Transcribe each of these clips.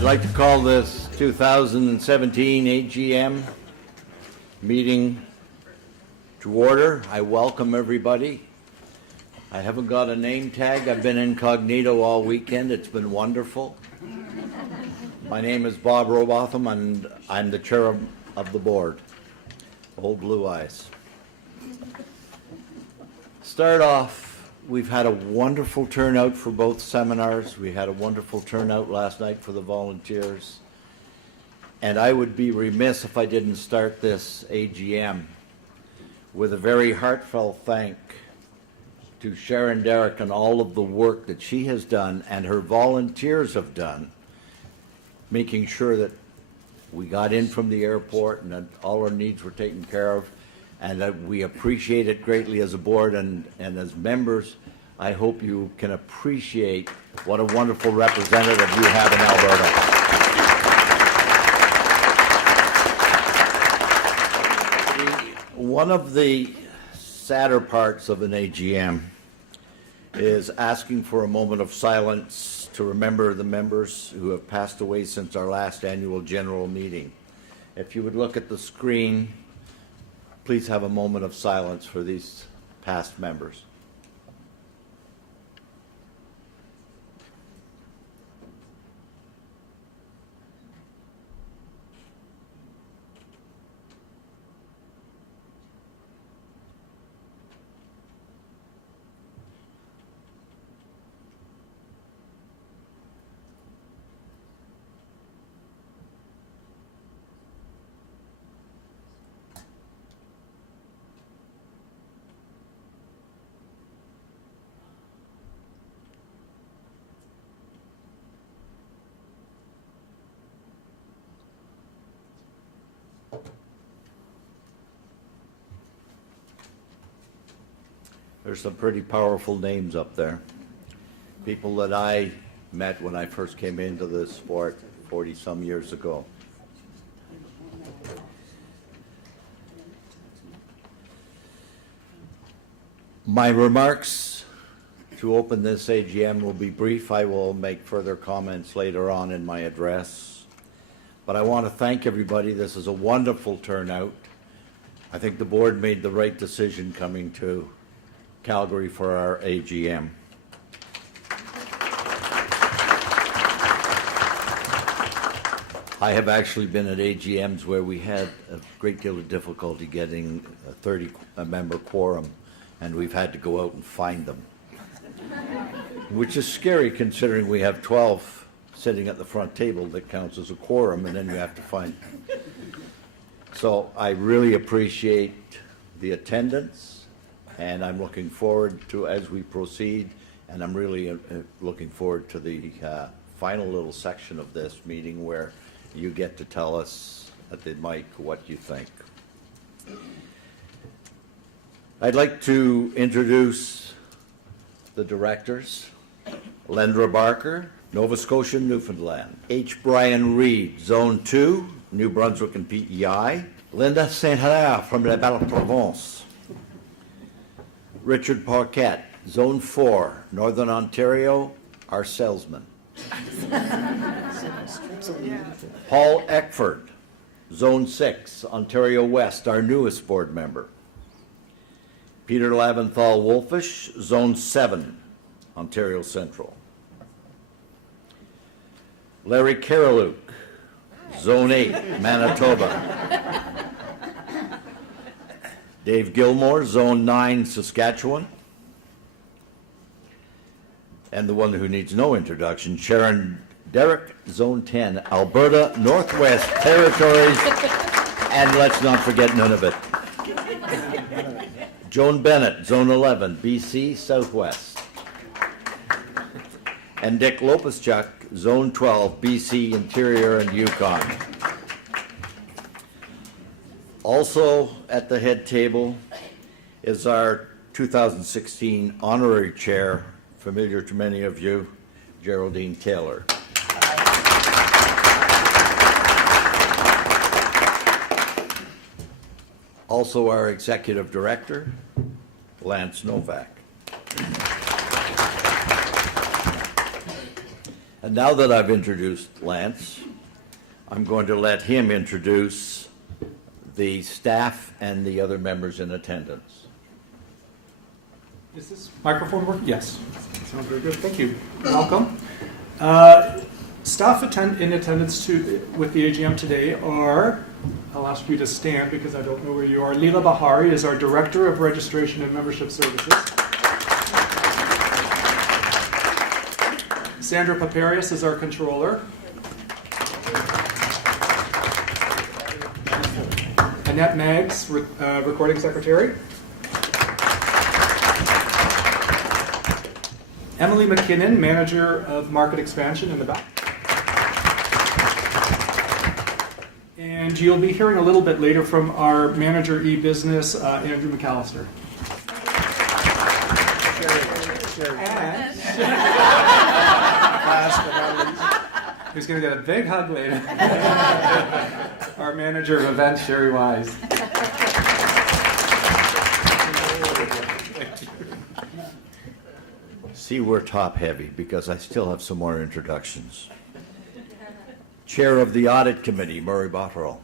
I'd like to call this 2017 AGM meeting to order. I welcome everybody. I haven't got a name tag. I've been incognito all weekend. It's been wonderful. My name is Bob Robotham, and I'm the chair of the board. Old Blue Eyes. Start off, we've had a wonderful turnout for both seminars. We had a wonderful turnout last night for the volunteers. And I would be remiss if I didn't start this AGM with a very heartfelt thank to Sharon Derrick and all of the work that she has done and her volunteers have done, making sure that we got in from the airport and that all our needs were taken care of, and that we appreciate it greatly as a board and as members. I hope you can appreciate what a wonderful representative you have in Alberta. One of the sadder parts of an AGM is asking for a moment of silence to remember the members who have passed away since our last annual general meeting. If you would look at the screen, please have a moment of silence for these past members. There's some pretty powerful names up there. People that I met when I first came into this sport 40-some years ago. My remarks to open this AGM will be brief. I will make further comments later on in my address. But I want to thank everybody. This is a wonderful turnout. I think the board made the right decision coming to Calgary for our AGM. I have actually been at AGMs where we had a great deal of difficulty getting a 30-member quorum, and we've had to go out and find them, which is scary considering we have 12 sitting at the front table that counts as a quorum, and then you have to find them. So I really appreciate the attendance. And I'm looking forward to as we proceed, and I'm really looking forward to the final little section of this meeting where you get to tell us at the mic what you think. I'd like to introduce the directors. Lendra Barker, Nova Scotia, Newfoundland. H. Brian Reed, Zone 2, New Brunswick and PEI. Linda Saint-Hilaire from La Belle-Provence. Richard Paquette, Zone 4, Northern Ontario, our salesman. Paul Eckford, Zone 6, Ontario West, our newest board member. Peter Laventhal Wolfish, Zone 7, Ontario Central. Larry Karaluk, Zone 8, Manitoba. Dave Gilmore, Zone 9, Saskatchewan. And the one who needs no introduction, Sharon Derrick, Zone 10, Alberta, Northwest Territories, and let's not forget Nunavut. Joan Bennett, Zone 11, BC, Southwest. And Dick Lopeschuk, Zone 12, BC, Interior and Yukon. Also at the head table is our 2016 honorary chair, familiar to many of you, Geraldine Taylor. Also our executive director, Lance Novak. And now that I've introduced Lance, I'm going to let him introduce the staff and the other members in attendance. Is this microphone working? Yes. Sounds very good. Thank you. Welcome. Staff in attendance with the AGM today are, I'll ask you to stand because I don't know where you are. Leela Bahari is our Director of Registration and Membership Services. Sandra Paparius is our Controller. Annette Maggs, Recording Secretary. Emily McKinnon, Manager of Market Expansion in the back. And you'll be hearing a little bit later from our Manager e-Business, Andrew McAllister. Who's going to get a big hug later. Our Manager of Events, Sherry Wise. See, we're top heavy because I still have some more introductions. Chair of the Audit Committee, Murray Botterill.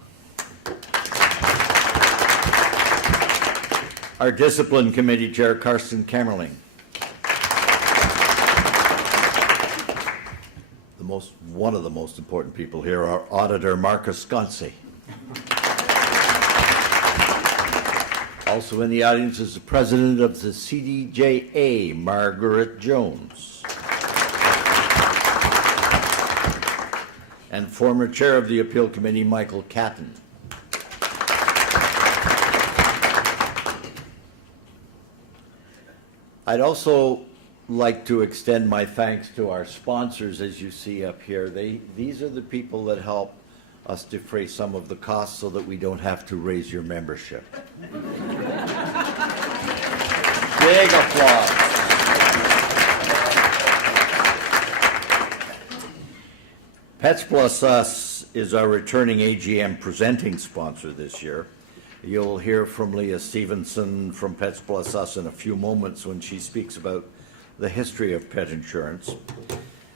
Our Discipline Committee Chair, Karsten Kammerling. One of the most important people here, our Auditor, Marcus Ckc. Also in the audience is the President of the CDJA, Margaret Jones. And former Chair of the Appeal Committee, Michael Catton. I'd also like to extend my thanks to our sponsors, as you see up here. These are the people that help us defray some of the costs so that we don't have to raise your membership. Big applause. Pets Plus Us is our returning AGM presenting sponsor this year. You'll hear from Leah Stevenson from Pets Plus Us in a few moments when she speaks about the history of pet insurance.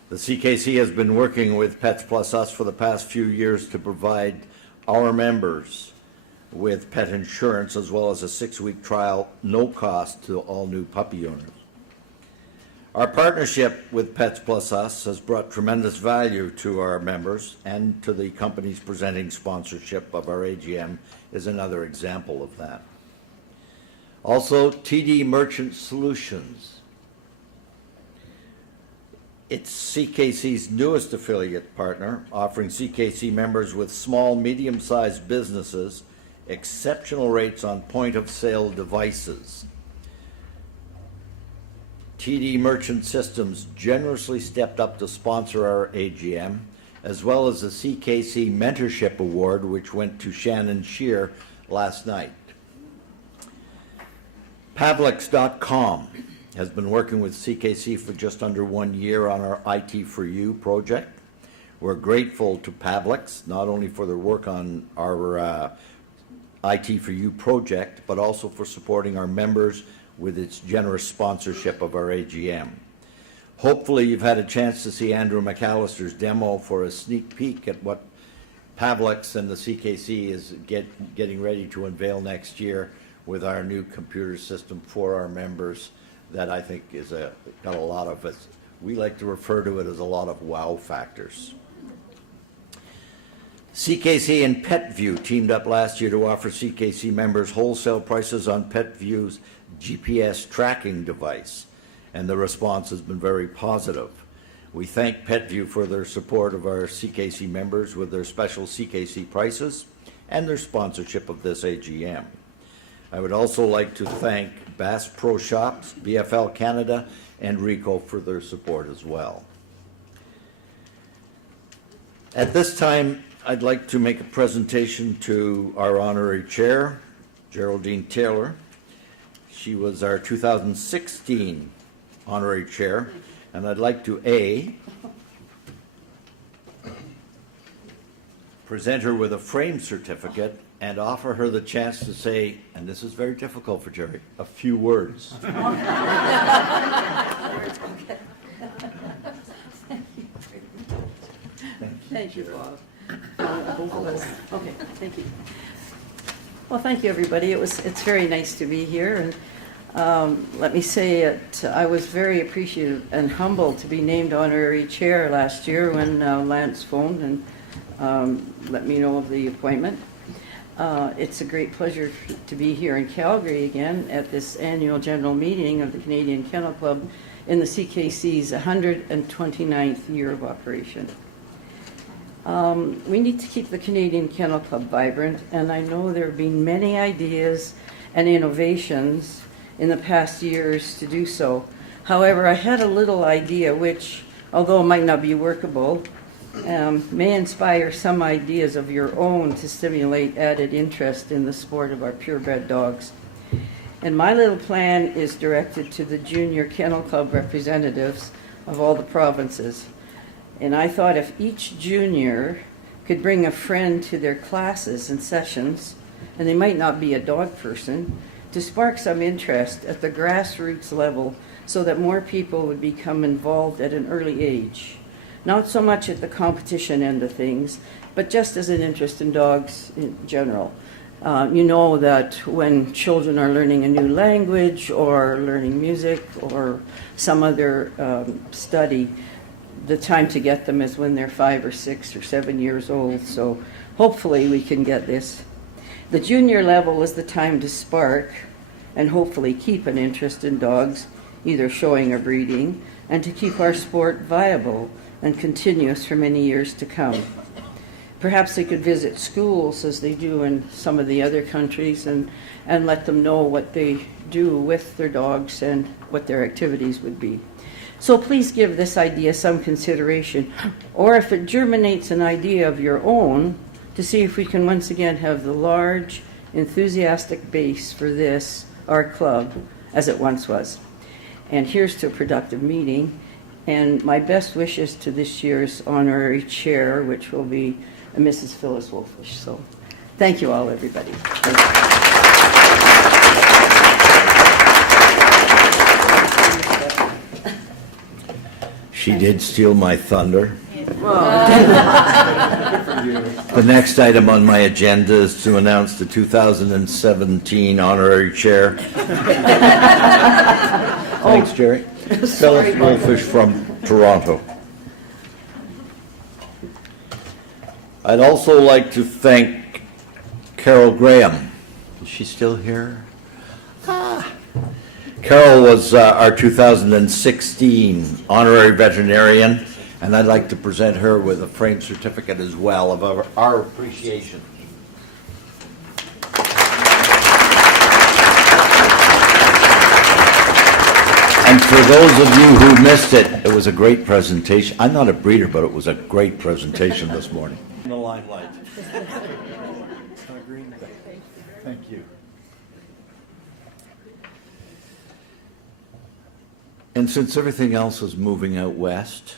The CKC has been working with Pets Plus Us for the past few years to provide our members with pet insurance as well as a 6-week trial, no cost to all new puppy owners. Our partnership with Pets Plus Us has brought tremendous value to our members, and to the companies presenting sponsorship of our AGM is another example of that. Also, TD Merchant Solutions. It's CKC's newest affiliate partner, offering CKC members with small, medium-sized businesses exceptional rates on point-of-sale devices. TD Merchant Systems generously stepped up to sponsor our AGM, as well as the CKC Mentorship Award, which went to Shannon Shear last night. Pavlix.com has been working with CKC for just under 1 year on our IT for You project. We're grateful to Pavlix, not only for their work on our IT for You project, but also for supporting our members with its generous sponsorship of our AGM. Hopefully you've had a chance to see Andrew McAllister's demo for a sneak peek at what Pavlix and the CKC is getting ready to unveil next year with our new computer system for our members that I think is got a lot of it. We like to refer to it as a lot of wow factors. CKC and PetView teamed up last year to offer CKC members wholesale prices on PetView's GPS tracking device, and the response has been very positive. We thank PetView for their support of our CKC members with their special CKC prices and their sponsorship of this AGM. I would also like to thank Bass Pro Shops, BFL Canada, and Rico for their support as well. At this time, I'd like to make a presentation to our honorary chair, Geraldine Taylor. She was our 2016 honorary chair, and I'd like to present her with a framed certificate and offer her the chance to say, and this is very difficult for Jerry, a few words. Thank you, Bob. Both of us. Okay, thank you. Well, thank you, everybody. It's very nice to be here, and let me say it. I was very appreciative and humbled to be named honorary chair last year when Lance phoned and let me know of the appointment. It's a great pleasure to be here in Calgary again at this annual general meeting of the Canadian Kennel Club in the CKC's 129th year of operation. We need to keep the Canadian Kennel Club vibrant, and I know there have been many ideas and innovations in the past years to do so. However, I had a little idea which, although it might not be workable, may inspire some ideas of your own to stimulate added interest in the sport of our purebred dogs. And my little plan is directed to the junior kennel club representatives of all the provinces. And I thought if each junior could bring a friend to their classes and sessions, and they might not be a dog person, to spark some interest at the grassroots level so that more people would become involved at an early age. Not so much at the competition end of things, but just as an interest in dogs in general. You know that when children are learning a new language or learning music or some other study, the time to get them is when they're 5 or 6 or 7 years old. So hopefully we can get this. The junior level is the time to spark and hopefully keep an interest in dogs, either showing or breeding, and to keep our sport viable and continuous for many years to come. Perhaps they could visit schools as they do in some of the other countries and let them know what they do with their dogs and what their activities would be. So please give this idea some consideration, or if it germinates an idea of your own, to see if we can once again have the large, enthusiastic base for this, our club, as it once was. And here's to a productive meeting, and my best wishes to this year's honorary chair, which will be Mrs. Phyllis Wolfish. So thank you all, everybody. She did steal my thunder. The next item on my agenda is to announce the 2017 honorary chair. Thanks, Jerry. Phyllis Wolfish from Toronto. I'd also like to thank Carol Graham. Is she still here? Carol was our 2016 honorary veterinarian, and I'd like to present her with a framed certificate as well of our appreciation. And for those of you who missed it, it was a great presentation. I'm not a breeder, but it was a great presentation this morning. In the limelight. Thank you. And since everything else is moving out west,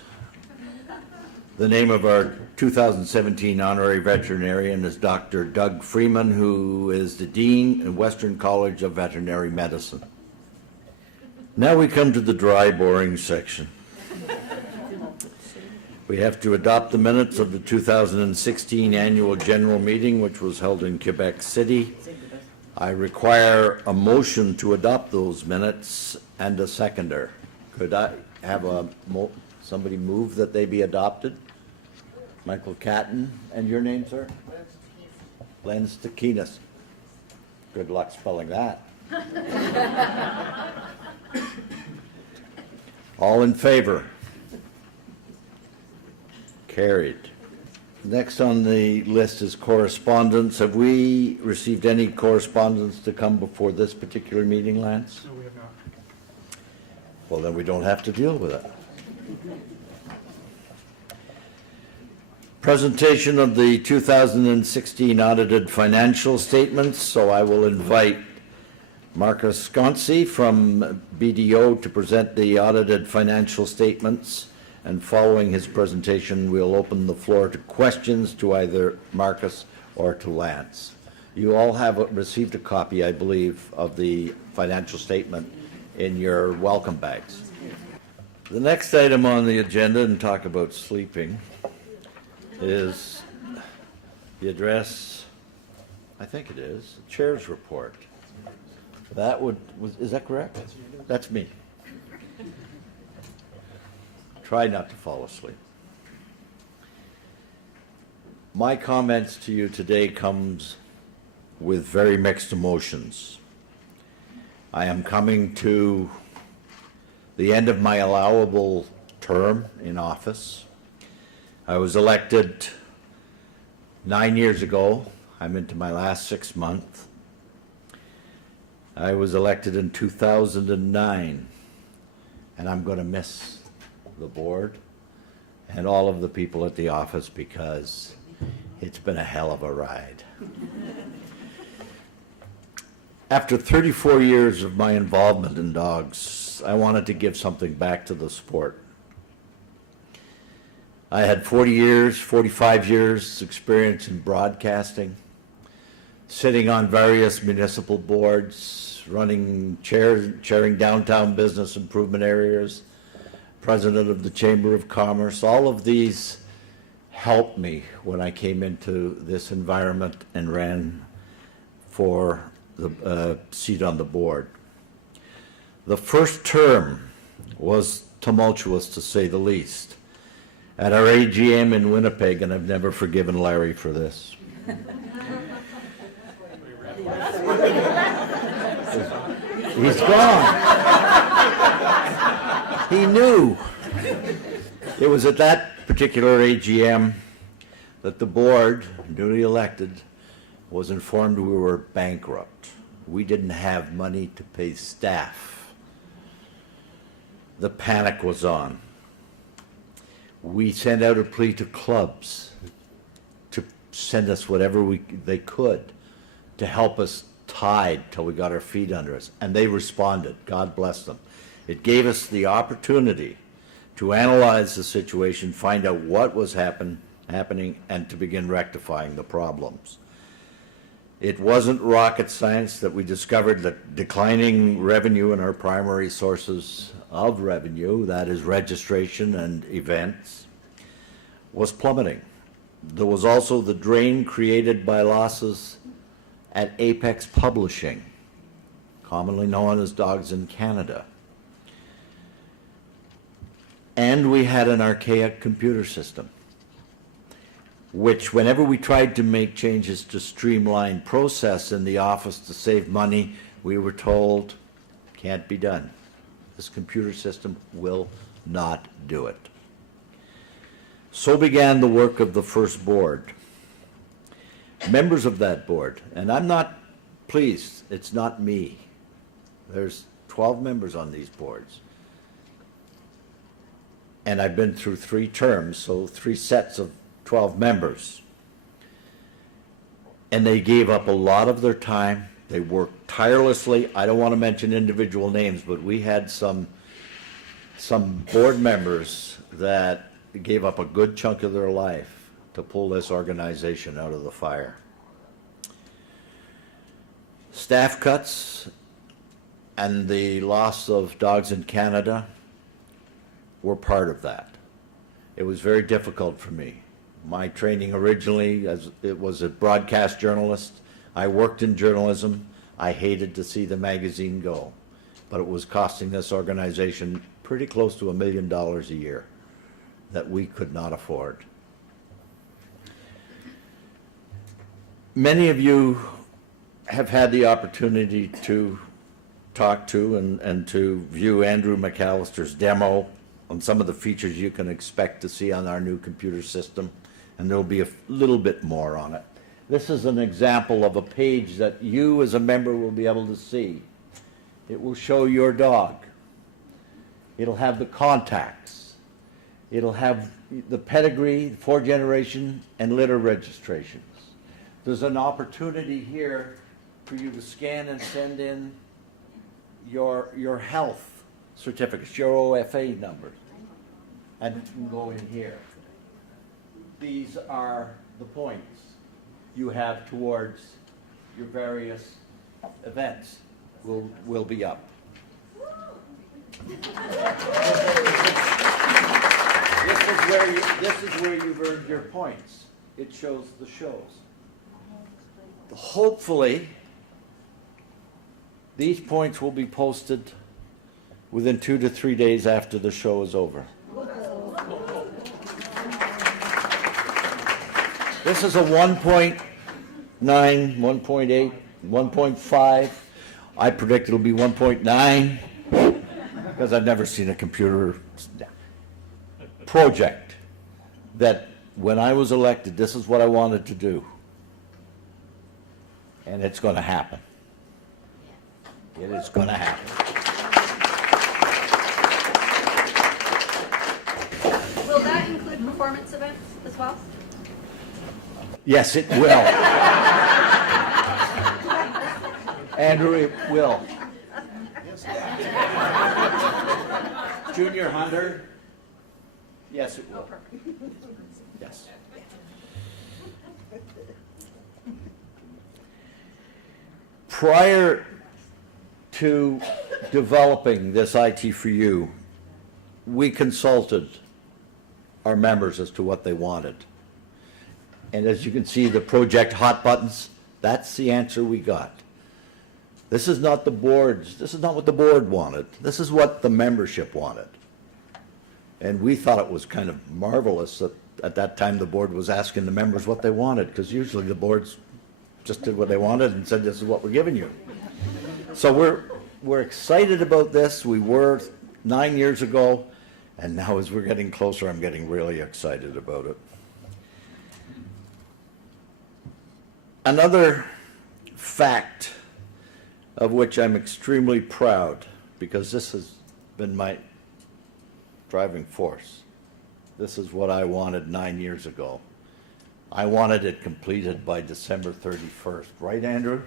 the name of our 2017 honorary veterinarian is Dr. Doug Freeman, who is the Dean in Western College of Veterinary Medicine. Now we come to the dry, boring section. We have to adopt the minutes of the 2016 annual general meeting, which was held in Quebec City. I require a motion to adopt those minutes and a seconder. Could I have somebody move that they be adopted? Michael Catton. And your name, sir? Len Stakinas. Good luck spelling that. All in favor? Carried. Next on the list is correspondence. Have we received any correspondence to come before this particular meeting, Lance? No, we have not. Well, then we don't have to deal with it. Presentation of the 2016 audited financial statements. So I will invite Marcus Ckc from BDO to present the audited financial statements. And following his presentation, we'll open the floor to questions to either Marcus or to Lance. You all have received a copy, I believe, of the financial statement in your welcome bags. The next item on the agenda, and talk about sleeping, is the address, I think it is, Chair's report. Is that correct? That's me. Try not to fall asleep. My comments to you today comes with very mixed emotions. I am coming to the end of my allowable term in office. I was elected 9 years ago. I'm into my last 6 months. I was elected in 2009, and I'm going to miss the board and all of the people at the office because it's been a hell of a ride. After 34 years of my involvement in dogs, I wanted to give something back to the sport. I had 45 years experience in broadcasting, sitting on various municipal boards, chairing downtown business improvement areas, president of the Chamber of Commerce. All of these helped me when I came into this environment and ran for the seat on the board. The first term was tumultuous, to say the least. At our AGM in Winnipeg, and I've never forgiven Larry for this. He's gone. He knew. It was at that particular AGM that the board, newly elected, was informed we were bankrupt. We didn't have money to pay staff. The panic was on. We sent out a plea to clubs to send us whatever they could to help us tide till we got our feet under us. And they responded. God bless them. It gave us the opportunity to analyze the situation, find out what was happening, and to begin rectifying the problems. It wasn't rocket science that we discovered that declining revenue in our primary sources of revenue, that is registration and events, was plummeting. There was also the drain created by losses at Apex Publishing, commonly known as Dogs in Canada. And we had an archaic computer system, which whenever we tried to make changes to streamline process in the office to save money, we were told, can't be done. This computer system will not do it. So began the work of the first board. Members of that board, and I'm not pleased, it's not me. There's 12 members on these boards. And I've been through 3 terms, so 3 sets of 12 members. And they gave up a lot of their time. They worked tirelessly. I don't want to mention individual names, but we had some board members that gave up a good chunk of their life to pull this organization out of the fire. Staff cuts and the loss of Dogs in Canada were part of that. It was very difficult for me. My training originally was a broadcast journalist. I worked in journalism. I hated to see the magazine go, but it was costing this organization pretty close to $1 million a year that we could not afford. Many of you have had the opportunity to talk to and to view Andrew McAllister's demo on some of the features you can expect to see on our new computer system, and there'll be a little bit more on it. This is an example of a page that you as a member will be able to see. It will show your dog. It'll have the contacts. It'll have the pedigree, 4 generation, and litter registrations. There's an opportunity here for you to scan and send in your health certificates, your OFA numbers, and you can go in here. These are the points you have towards your various events will be up. This This is where you've earned your points. It shows the shows. Hopefully, these points will be posted within 2 to 3 days after the show is over. This is a 1.9, 1.8, 1.5. I predict it'll be 1.9 because I've never seen a computer project that when I was elected, this is what I wanted to do. And it's going to happen. It is going to happen. Will that include performance events as well? Yes, it will. Andrew, it will. Junior hunter? Yes, it will. Yes. Prior to developing this IT for You, we consulted our members as to what they wanted. And as you can see, the project hot buttons, that's the answer we got. This is not what the board wanted. This is what the membership wanted. And we thought it was kind of marvelous that at that time the board was asking the members what they wanted, because usually the boards just did what they wanted and said, this is what we're giving you. So we're excited about this. We were 9 years ago, and now as we're getting closer, I'm getting really excited about it. Another fact of which I'm extremely proud, because this has been my driving force. This is what I wanted 9 years ago. I wanted it completed by December 31st. Right, Andrew?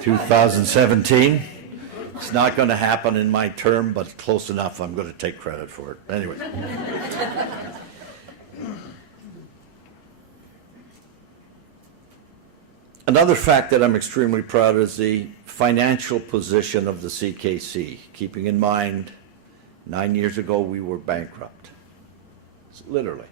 2017. It's not going to happen in my term, but close enough. I'm going to take credit for it. Anyway. Another fact that I'm extremely proud of is the financial position of the CKC, keeping in mind 9 years ago we were bankrupt. Literally.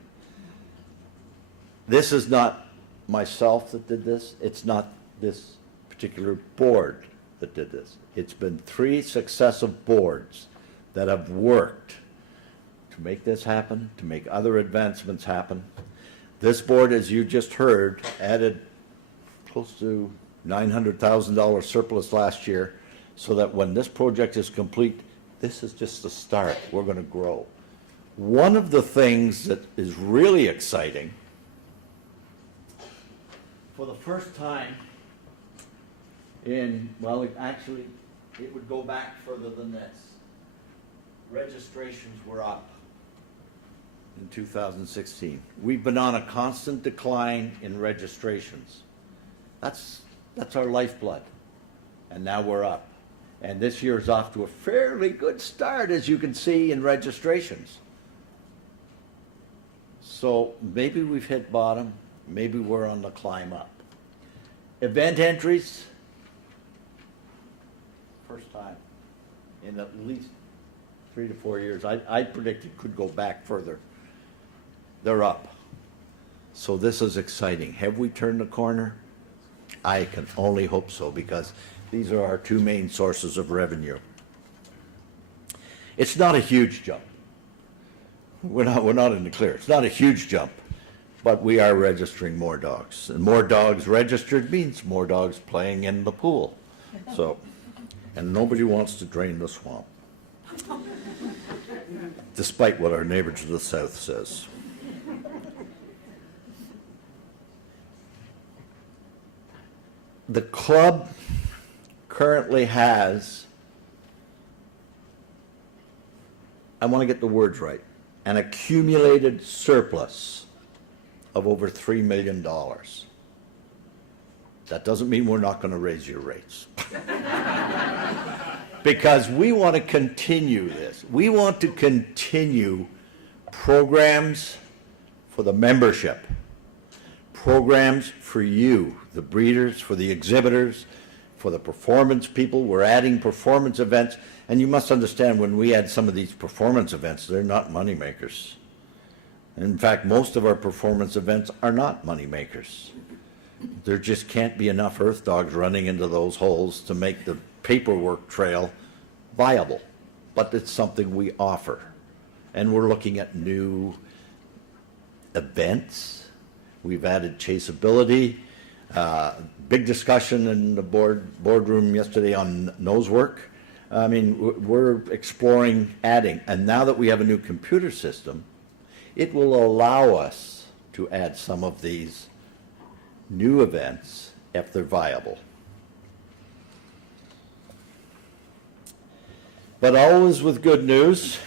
This is not myself that did this. It's not this particular board that did this. It's been 3 successive boards that have worked to make this happen, to make other advancements happen. This board, as you just heard, added close to $900,000 surplus last year, so that when this project is complete, this is just the start. We're going to grow. One of the things that is really exciting, for the first time in, well, actually, it would go back further than this. Registrations were up in 2016. We've been on a constant decline in registrations. That's our lifeblood. And now we're up. And this year's off to a fairly good start, as you can see, in registrations. So maybe we've hit bottom. Maybe we're on the climb up. Event entries, first time in at least 3 to 4 years. I predict it could go back further. They're up. So this is exciting. Have we turned the corner? I can only hope so, because these are our 2 main sources of revenue. It's not a huge jump. We're not in the clear. It's not a huge jump, but we are registering more dogs. And more dogs registered means more dogs playing in the pool. So, and nobody wants to drain the swamp, despite what our neighbor to the south says. The club currently has, I want to get the words right, an accumulated surplus of over $3 million. That doesn't mean we're not going to raise your rates. Because we want to continue this. We want to continue programs for the membership, programs for you, the breeders, for the exhibitors, for the performance people. We're adding performance events. And you must understand, when we add some of these performance events, they're not money makers. In fact, most of our performance events are not money makers. There just can't be enough earth dogs running into those holes to make the paperwork trail viable. But it's something we offer. And we're looking at new events. We've added chaseability. Big discussion in the boardroom yesterday on nose work. I mean, we're exploring adding. And now that we have a new computer system, it will allow us to add some of these new events if they're viable. But always with good news,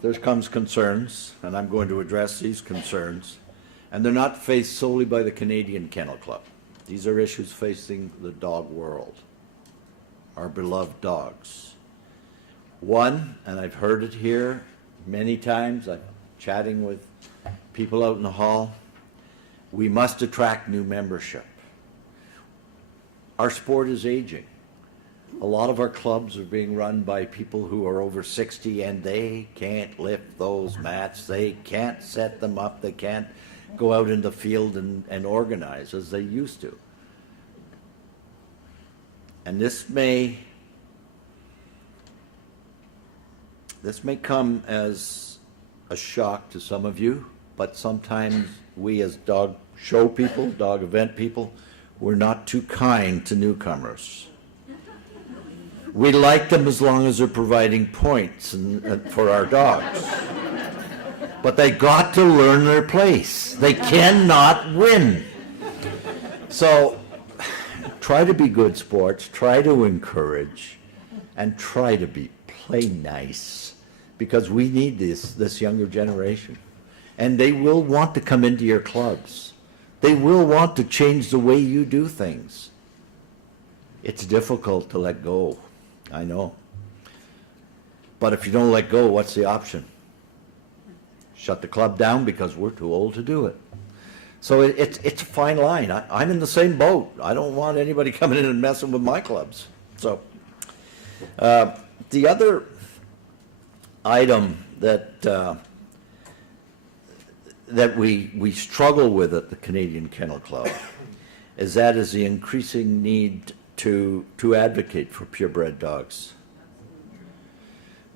there comes concerns, and I'm going to address these concerns. And they're not faced solely by the Canadian Kennel Club. These are issues facing the dog world, our beloved dogs. One, and I've heard it here many times, I'm chatting with people out in the hall, we must attract new membership. Our sport is aging. A lot of our clubs are being run by people who are over 60 and they can't lift those mats, they can't set them up, they can't go out in the field and organize as they used to. And this may come as a shock to some of you, but sometimes we as dog show people, dog event people, we're not too kind to newcomers. We like them as long as they're providing points for our dogs. But they got to learn their place. They cannot win. So try to be good sports, try to encourage, and try to play nice, because we need this younger generation. And they will want to come into your clubs. They will want to change the way you do things. It's difficult to let go, I know. But if you don't let go, what's the option? Shut the club down because we're too old to do it. So it's a fine line. I'm in the same boat. I don't want anybody coming in and messing with my clubs. So the other item that we struggle with at the Canadian Kennel Club is the increasing need to advocate for purebred dogs.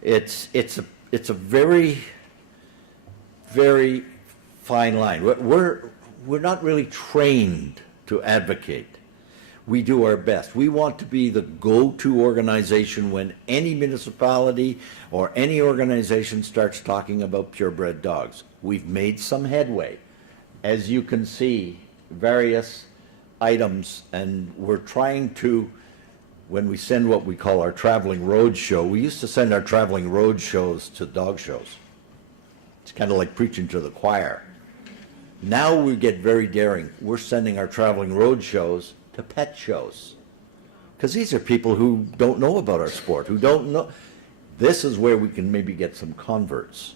It's a very, very fine line. We're not really trained to advocate. We do our best. We want to be the go-to organization when any municipality or any organization starts talking about purebred dogs. We've made some headway. As you can see, various items, and we're trying to, when we send what we call our traveling road show, we used to send our traveling road shows to dog shows. It's kind of like preaching to the choir. Now we get very daring. We're sending our traveling road shows to pet shows. Because these are people who don't know about our sport, who don't know. This is where we can maybe get some converts.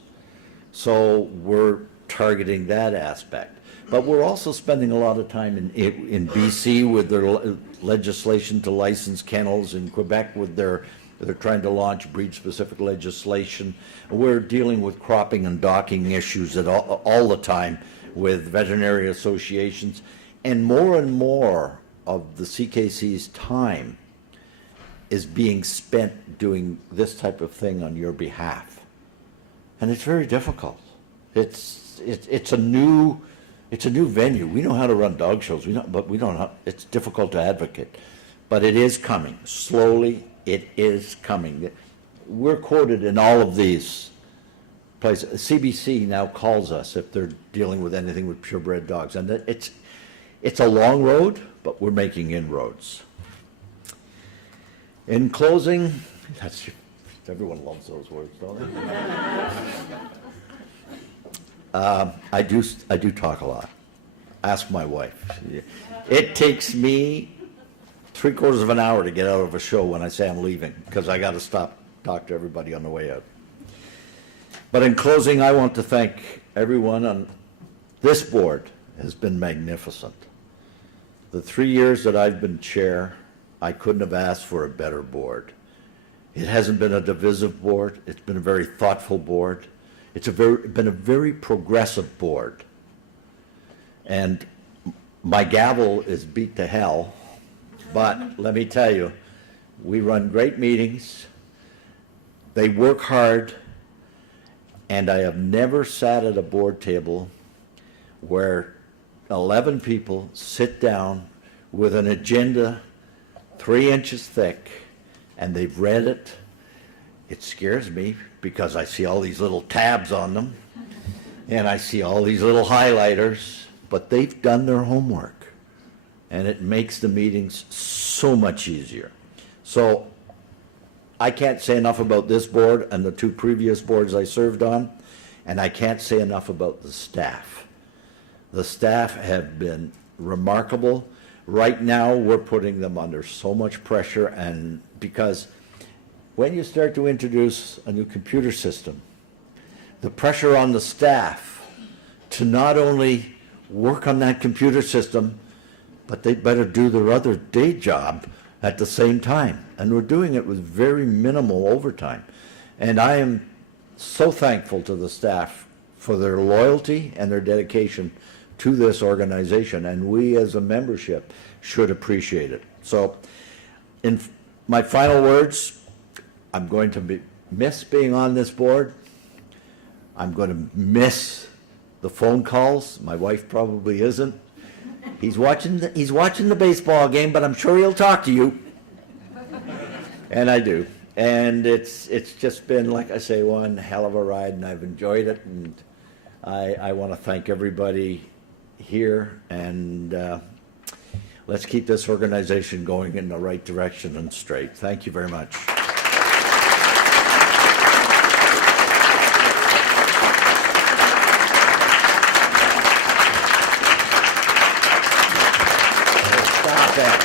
So we're targeting that aspect. But we're also spending a lot of time in BC with their legislation to license kennels, in Quebec with they're trying to launch breed-specific legislation. We're dealing with cropping and docking issues all the time with veterinary associations. And more of the CKC's time is being spent doing this type of thing on your behalf. And it's very difficult. It's a new venue. We know how to run dog shows, but we don't know. It's difficult to advocate. But it is coming. Slowly, it is coming. We're quoted in all of these places. CBC now calls us if they're dealing with anything with purebred dogs. And it's a long road, but we're making inroads. In closing, everyone loves those words, don't they? I do talk a lot. Ask my wife. It takes me 3/4 of an hour to get out of a show when I say I'm leaving, because I got to talk to everybody on the way out. But in closing, I want to thank everyone on this board. Has been magnificent. The 3 years that I've been chair, I couldn't have asked for a better board. It hasn't been a divisive board. It's been a very thoughtful board. It's been a very progressive board. And my gavel is beat to hell, but let me tell you, we run great meetings, they work hard, and I have never sat at a board table where 11 people sit down with an agenda 3 inches thick, and they've read it. It scares me because I see all these little tabs on them, and I see all these little highlighters, but they've done their homework, and it makes the meetings so much easier. So I can't say enough about this board and the 2 previous boards I served on, and I can't say enough about the staff. The staff have been remarkable. Right now, we're putting them under so much pressure, and because when you start to introduce a new computer system, the pressure on the staff to not only work on that computer system, but they better do their other day job at the same time. And we're doing it with very minimal overtime. And I am so thankful to the staff for their loyalty and their dedication to this organization. And we as a membership should appreciate it. So in my final words, I'm going to miss being on this board. I'm going to miss the phone calls. My wife probably isn't. He's watching the baseball game, but I'm sure he'll talk to you. And I do. And it's just been, like I say, one hell of a ride, and I've enjoyed it. And I want to thank everybody here, and let's keep this organization going in the right direction and straight. Thank you very much. Stop that.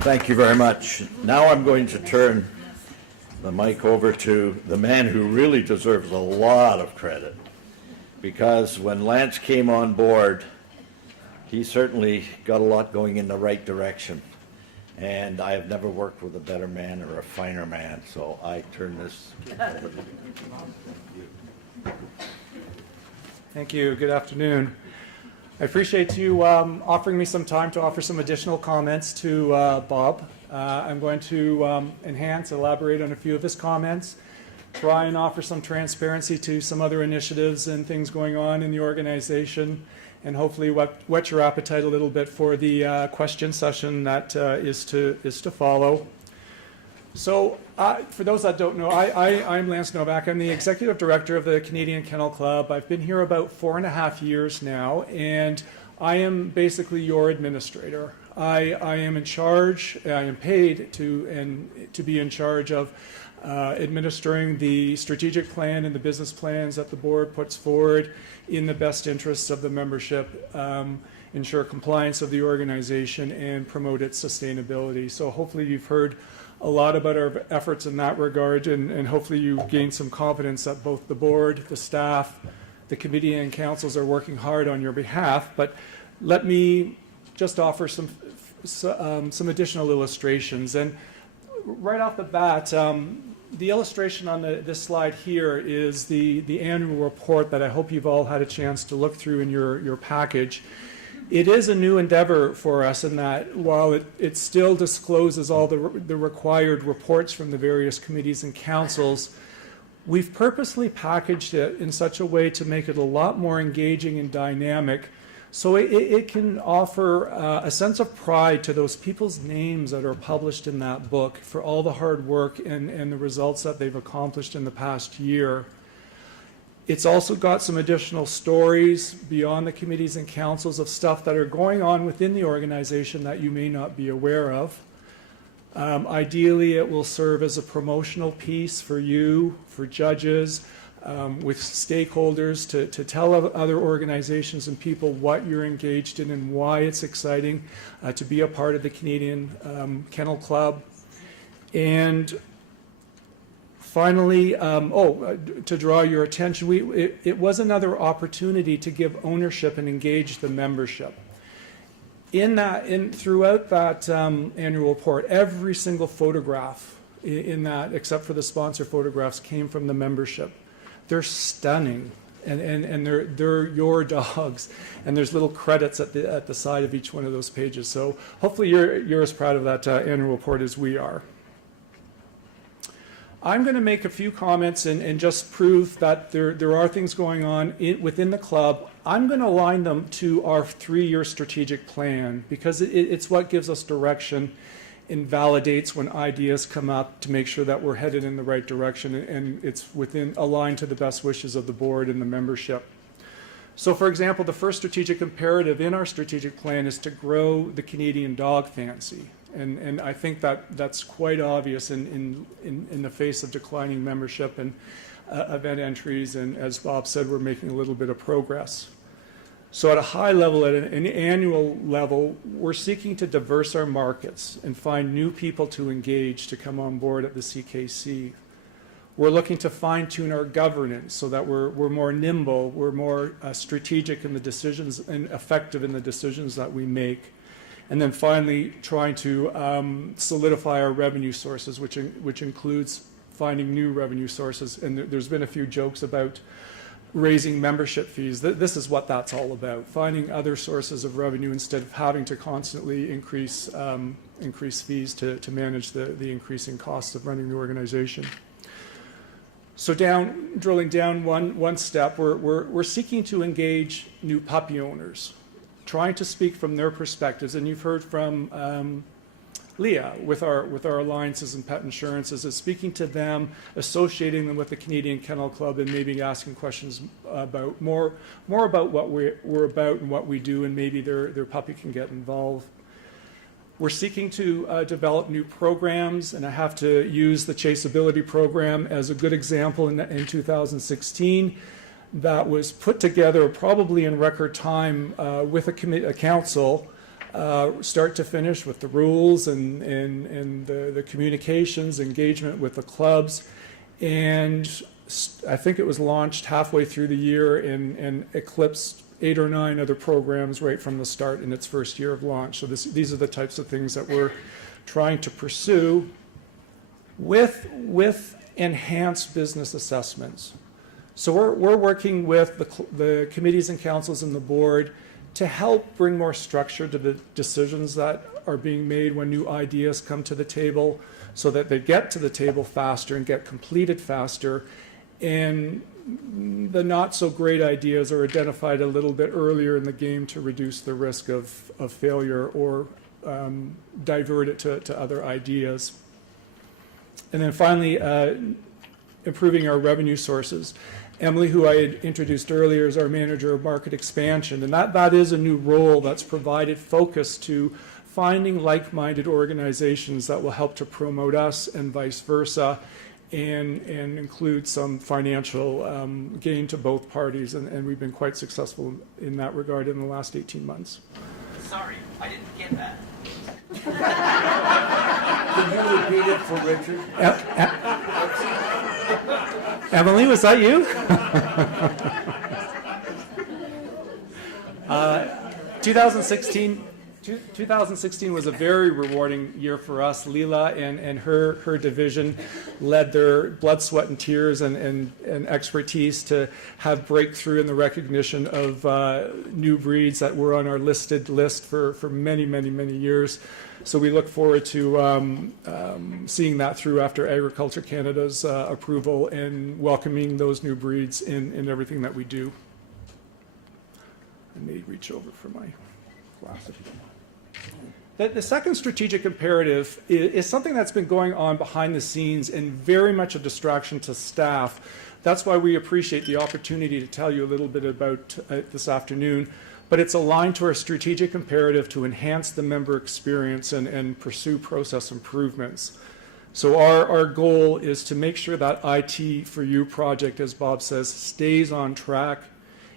Thank you very much. Now I'm going to turn the mic over to the man who really deserves a lot of credit, because when Lance came on board, he certainly got a lot going in the right direction. And I have never worked with a better man or a finer man, so I turn this over to you. Thank you. Good afternoon. I appreciate you offering me some time to offer some additional comments to Bob. I'm going to enhance, elaborate on a few of his comments, try and offer some transparency to some other initiatives and things going on in the organization, and hopefully whet your appetite a little bit for the question session that is to follow. So for those that don't know, I'm Lance Novak. I'm the Executive Director of the Canadian Kennel Club. I've been here about 4.5 years now, and I am basically your administrator. I am in charge, I am paid to be in charge of administering the strategic plan and the business plans that the board puts forward in the best interests of the membership, ensure compliance of the organization, and promote its sustainability. So hopefully you've heard a lot about our efforts in that regard, and hopefully you gain some confidence that both the board, the staff, the committee and councils are working hard on your behalf. But let me just offer some additional illustrations. And right off the bat, the illustration on this slide here is the annual report that I hope you've all had a chance to look through in your package. It is a new endeavor for us in that while it still discloses all the required reports from the various committees and councils, we've purposely packaged it in such a way to make it a lot more engaging and dynamic, so it can offer a sense of pride to those people's names that are published in that book for all the hard work and the results that they've accomplished in the past year. It's also got some additional stories beyond the committees and councils of stuff that are going on within the organization that you may not be aware of. Ideally, it will serve as a promotional piece for you, for judges, with stakeholders to tell other organizations and people what you're engaged in and why it's exciting to be a part of the Canadian Kennel Club. And finally, to draw your attention, it was another opportunity to give ownership and engage the membership. Throughout that annual report, every single photograph in that, except for the sponsor photographs, came from the membership. They're stunning, and they're your dogs, and there's little credits at the side of each one of those pages. So hopefully you're as proud of that annual report as we are. I'm going to make a few comments and just prove that there are things going on within the club. I'm going to align them to our 3-year strategic plan because it's what gives us direction and validates when ideas come up to make sure that we're headed in the right direction and it's aligned to the best wishes of the board and the membership. So for example, the first strategic imperative in our strategic plan is to grow the Canadian dog fancy. And I think that's quite obvious in the face of declining membership and event entries. And as Bob said, we're making a little bit of progress. So at a high level, at an annual level, we're seeking to diverse our markets and find new people to engage to come on board at the CKC. We're looking to fine-tune our governance so that we're more nimble, we're more strategic in the decisions and effective in the decisions that we make. And then finally, trying to solidify our revenue sources, which includes finding new revenue sources. And there's been a few jokes about raising membership fees. This is what that's all about, finding other sources of revenue instead of having to constantly increase fees to manage the increasing costs of running the organization. So drilling down one step, we're seeking to engage new puppy owners, trying to speak from their perspectives. And you've heard from Leah with our alliances and pet insurances, is speaking to them, associating them with the Canadian Kennel Club, and maybe asking questions about more about what we're about and what we do, and maybe their puppy can get involved. We're seeking to develop new programs, and I have to use the Chaseability program as a good example in 2016. That was put together probably in record time with a council, start to finish, with the rules and the communications, engagement with the clubs. And I think it was launched halfway through the year and eclipsed 8 or 9 other programs right from the start in its first year of launch. So these are the types of things that we're trying to pursue with enhanced business assessments. So we're working with the committees and councils and the board to help bring more structure to the decisions that are being made when new ideas come to the table, so that they get to the table faster and get completed faster, and the not so great ideas are identified a little bit earlier in the game to reduce the risk of failure or divert it to other ideas. And then finally, improving our revenue sources. Emily, who I had introduced earlier, is our manager of market expansion, and that is a new role that's provided focus to finding like-minded organizations that will help to promote us and vice versa, and include some financial gain to both parties, and we've been quite successful in that regard in the last 18 months. Sorry, I didn't get that. Can you repeat it for Richard? Emily, was that you? 2016 was a very rewarding year for us. Leela and her division led their blood, sweat, and tears and expertise to have breakthrough in the recognition of new breeds that were on our listed list for many, many, many years. So we look forward to seeing that through after Agriculture Canada's approval and welcoming those new breeds in everything that we do. I may reach over for my glasses. The second strategic imperative is something that's been going on behind the scenes and very much a distraction to staff. That's why we appreciate the opportunity to tell you a little bit about it this afternoon. But it's aligned to our strategic imperative to enhance the member experience and pursue process improvements. So our goal is to make sure that IT for You project, as Bob says, stays on track.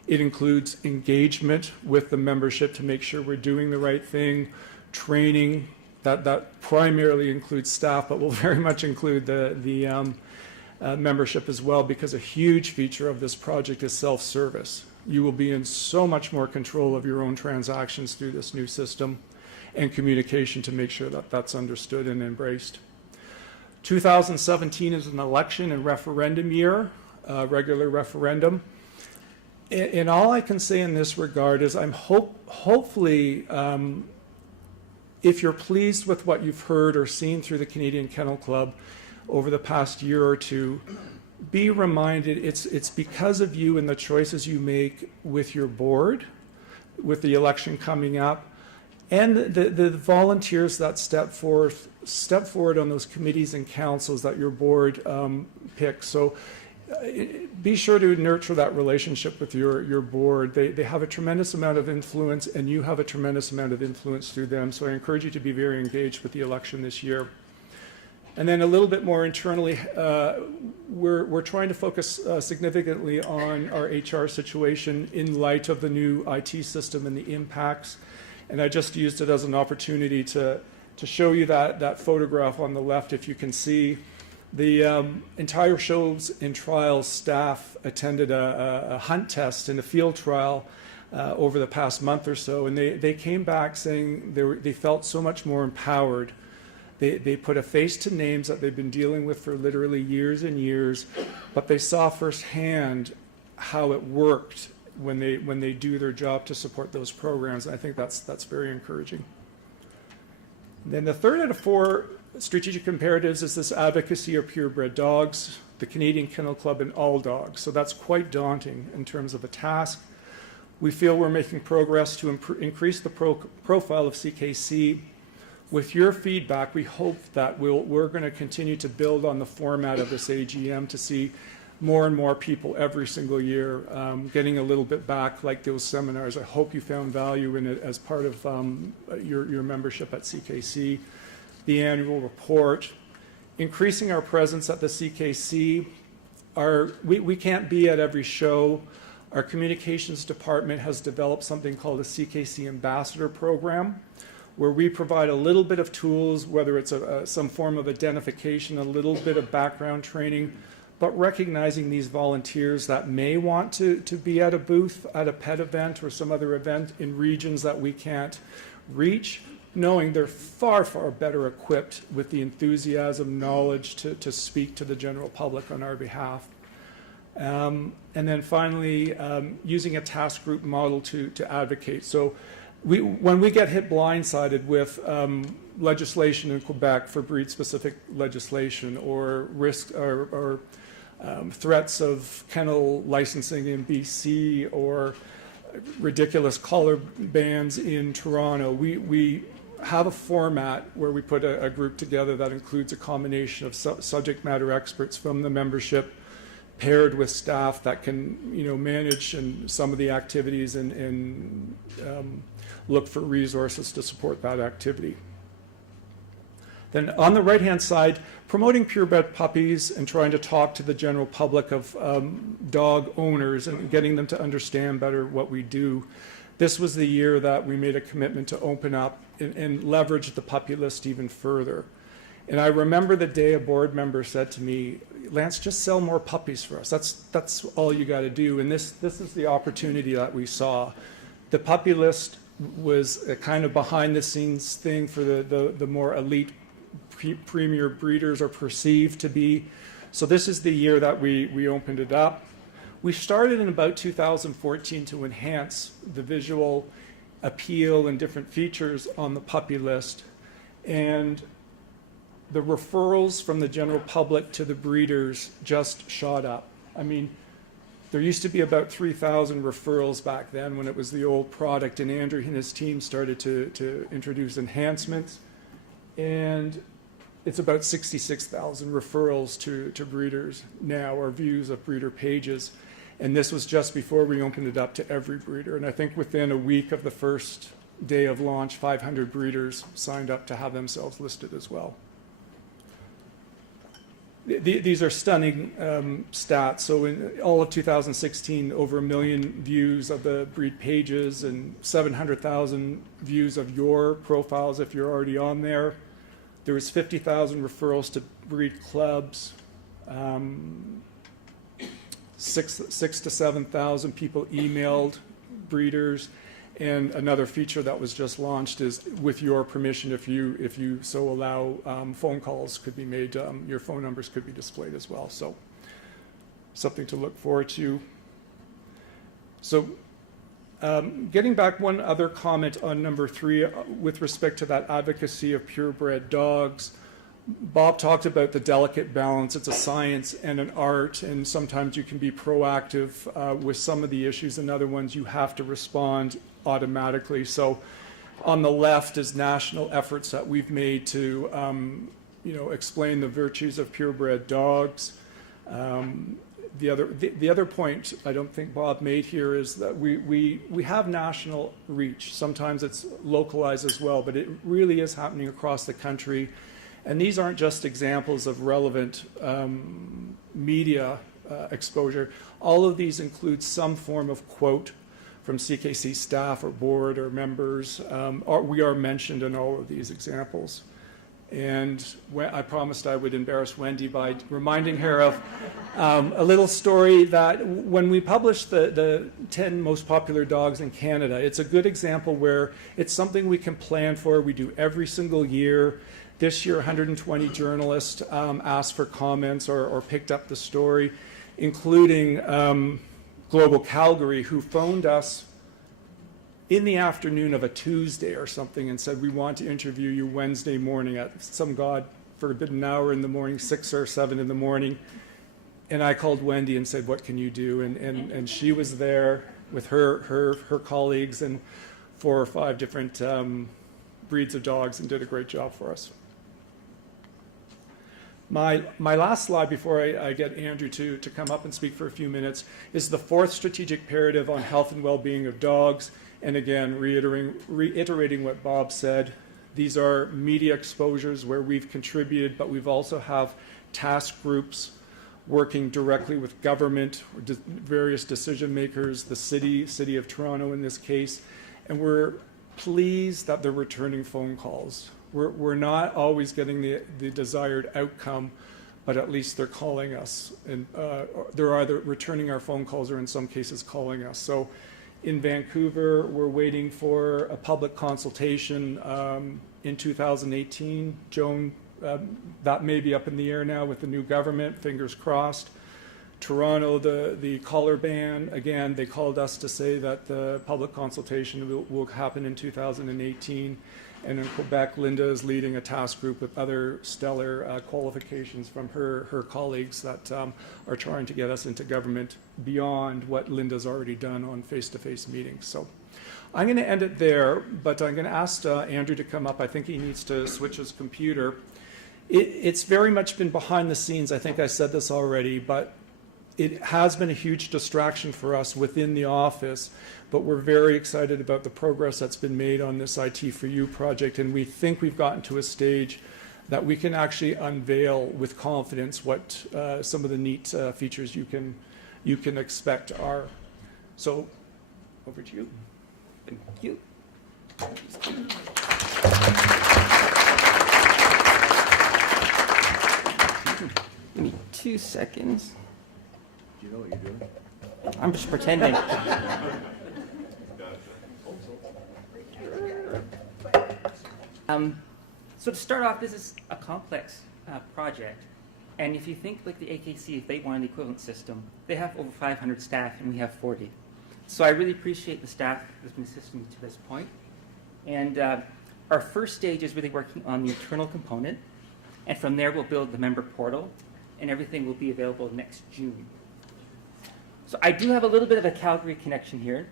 It includes engagement with the membership to make sure we're doing the right thing, training, that primarily includes staff, but will very much include the membership as well, because a huge feature of this project is self-service. You will be in so much more control of your own transactions through this new system and communication to make sure that that's understood and embraced. 2017 is an election and referendum year, regular referendum. And all I can say in this regard is I'm hopefully, if you're pleased with what you've heard or seen through the Canadian Kennel Club over the past year or two, be reminded it's because of you and the choices you make with your board, with the election coming up, and the volunteers that step forward on those committees and councils that your board picks. So be sure to nurture that relationship with your board. They have a tremendous amount of influence, and you have a tremendous amount of influence through them. So I encourage you to be very engaged with the election this year. And then a little bit more internally, we're trying to focus significantly on our HR situation in light of the new IT system and the impacts. And I just used it as an opportunity to show you that photograph on the left, if you can see. The entire shows and trials staff attended a hunt test and a field trial over the past month or so, and they came back saying they felt so much more empowered. They put a face to names that they've been dealing with for literally years and years, but they saw firsthand how it worked when they do their job to support those programs. And I think that's very encouraging. And then the third out of four strategic imperatives is this advocacy of purebred dogs, the Canadian Kennel Club, and all dogs. So that's quite daunting in terms of a task. We feel we're making progress to increase the profile of CKC. With your feedback, we hope that we're going to continue to build on the format of this AGM to see more and more people every single year getting a little bit back like those seminars. I hope you found value in it as part of your membership at CKC. The annual report, increasing our presence at the CKC. We can't be at every show. Our communications department has developed something called the Ckc Ambassador Program, where we provide a little bit of tools, whether it's some form of identification, a little bit of background training, but recognizing these volunteers that may want to be at a booth, at a pet event or some other event in regions that we can't reach, knowing they're far, far better equipped with the enthusiasm, knowledge to speak to the general public on our behalf. And then finally, using a task group model to advocate. So when we get hit blindsided with legislation in Quebec for breed-specific legislation or risk or threats of kennel licensing in BC or ridiculous collar bans in Toronto, we have a format where we put a group together that includes a combination of subject matter experts from the membership paired with staff that can manage and some of the activities and look for resources to support that activity. Then on the right-hand side, promoting purebred puppies and trying to talk to the general public of dog owners and getting them to understand better what we do. This was the year that we made a commitment to open up and leverage the puppy list even further. And I remember the day a board member said to me, Lance, just sell more puppies for us. That's all you got to do. And this is the opportunity that we saw. The puppy list was a kind of behind-the-scenes thing for the more elite premier breeders are perceived to be. So this is the year that we opened it up. We started in about 2014 to enhance the visual appeal and different features on the puppy list. And the referrals from the general public to the breeders just shot up. I mean, there used to be about 3,000 referrals back then when it was the old product, and Andrew and his team started to introduce enhancements. And it's about 66,000 referrals to breeders now, or views of breeder pages. And this was just before we opened it up to every breeder. And I think within a week of the first day of launch, 500 breeders signed up to have themselves listed as well. These are stunning stats. So in all of 2016, over 1 million views of the breed pages and 700,000 views of your profiles if you're already on there. There was 50,000 referrals to breed clubs. 6 to 7,000 people emailed breeders. And another feature that was just launched is, with your permission, if you so allow, phone calls could be made, your phone numbers could be displayed as well. So something to look forward to. So getting back, one other comment on number 3 with respect to that advocacy of purebred dogs. Bob talked about the delicate balance. It's a science and an art, and sometimes you can be proactive with some of the issues, and other ones you have to respond automatically. So on the left is national efforts that we've made to explain the virtues of purebred dogs. The other point I don't think Bob made here is that we have national reach. Sometimes it's localized as well, but it really is happening across the country. And these aren't just examples of relevant media exposure. All of these include some form of quote from CKC staff or board or members. We are mentioned in all of these examples. And I promised I would embarrass Wendy by reminding her of a little story that when we published the 10 most popular dogs in Canada, it's a good example where it's something we can plan for. We do every single year. This year, 120 journalists asked for comments or picked up the story, including Global Calgary, who phoned us in the afternoon of a Tuesday or something and said, we want to interview you Wednesday morning at some God forbidden hour in the morning, 6 or 7 in the morning. And I called Wendy and said, what can you do? And she was there with her colleagues and 4 or 5 different breeds of dogs and did a great job for us. My last slide before I get Andrew to come up and speak for a few minutes is the 4th strategic imperative on health and well-being of dogs. And again, reiterating what Bob said, these are media exposures where we've contributed, but we've also have task groups working directly with government, various decision makers, the city of Toronto in this case, and we're pleased that they're returning phone calls. We're not always getting the desired outcome, but at least they're calling us, and they're either returning our phone calls or in some cases calling us. So in Vancouver, we're waiting for a public consultation in 2018. Joan, that may be up in the air now with the new government, fingers crossed. Toronto, the collar ban, again, they called us to say that the public consultation will happen in 2018. And in Quebec, Linda is leading a task group with other stellar qualifications from her colleagues that are trying to get us into government beyond what Linda's already done on face-to-face meetings. So I'm going to end it there, but I'm going to ask Andrew to come up. I think he needs to switch his computer. It's very much been behind the scenes. I think I said this already, but it has been a huge distraction for us within the office, but we're very excited about the progress that's been made on this IT for You project, and we think we've gotten to a stage that we can actually unveil with confidence what some of the neat features you can expect are. So, over to you. Thank you. Give me 2 seconds. Do you know what you're doing? I'm just pretending. So to start off, this is a complex project. And if you think like the Ckc, if they wanted the equivalent system, they have over 500 staff and we have 40. So I really appreciate the staff that's been assisting me to this point. And our first stage is really working on the internal component. And from there, we'll build the member portal, and everything will be available next June. So I do have a little bit of a Calgary connection here.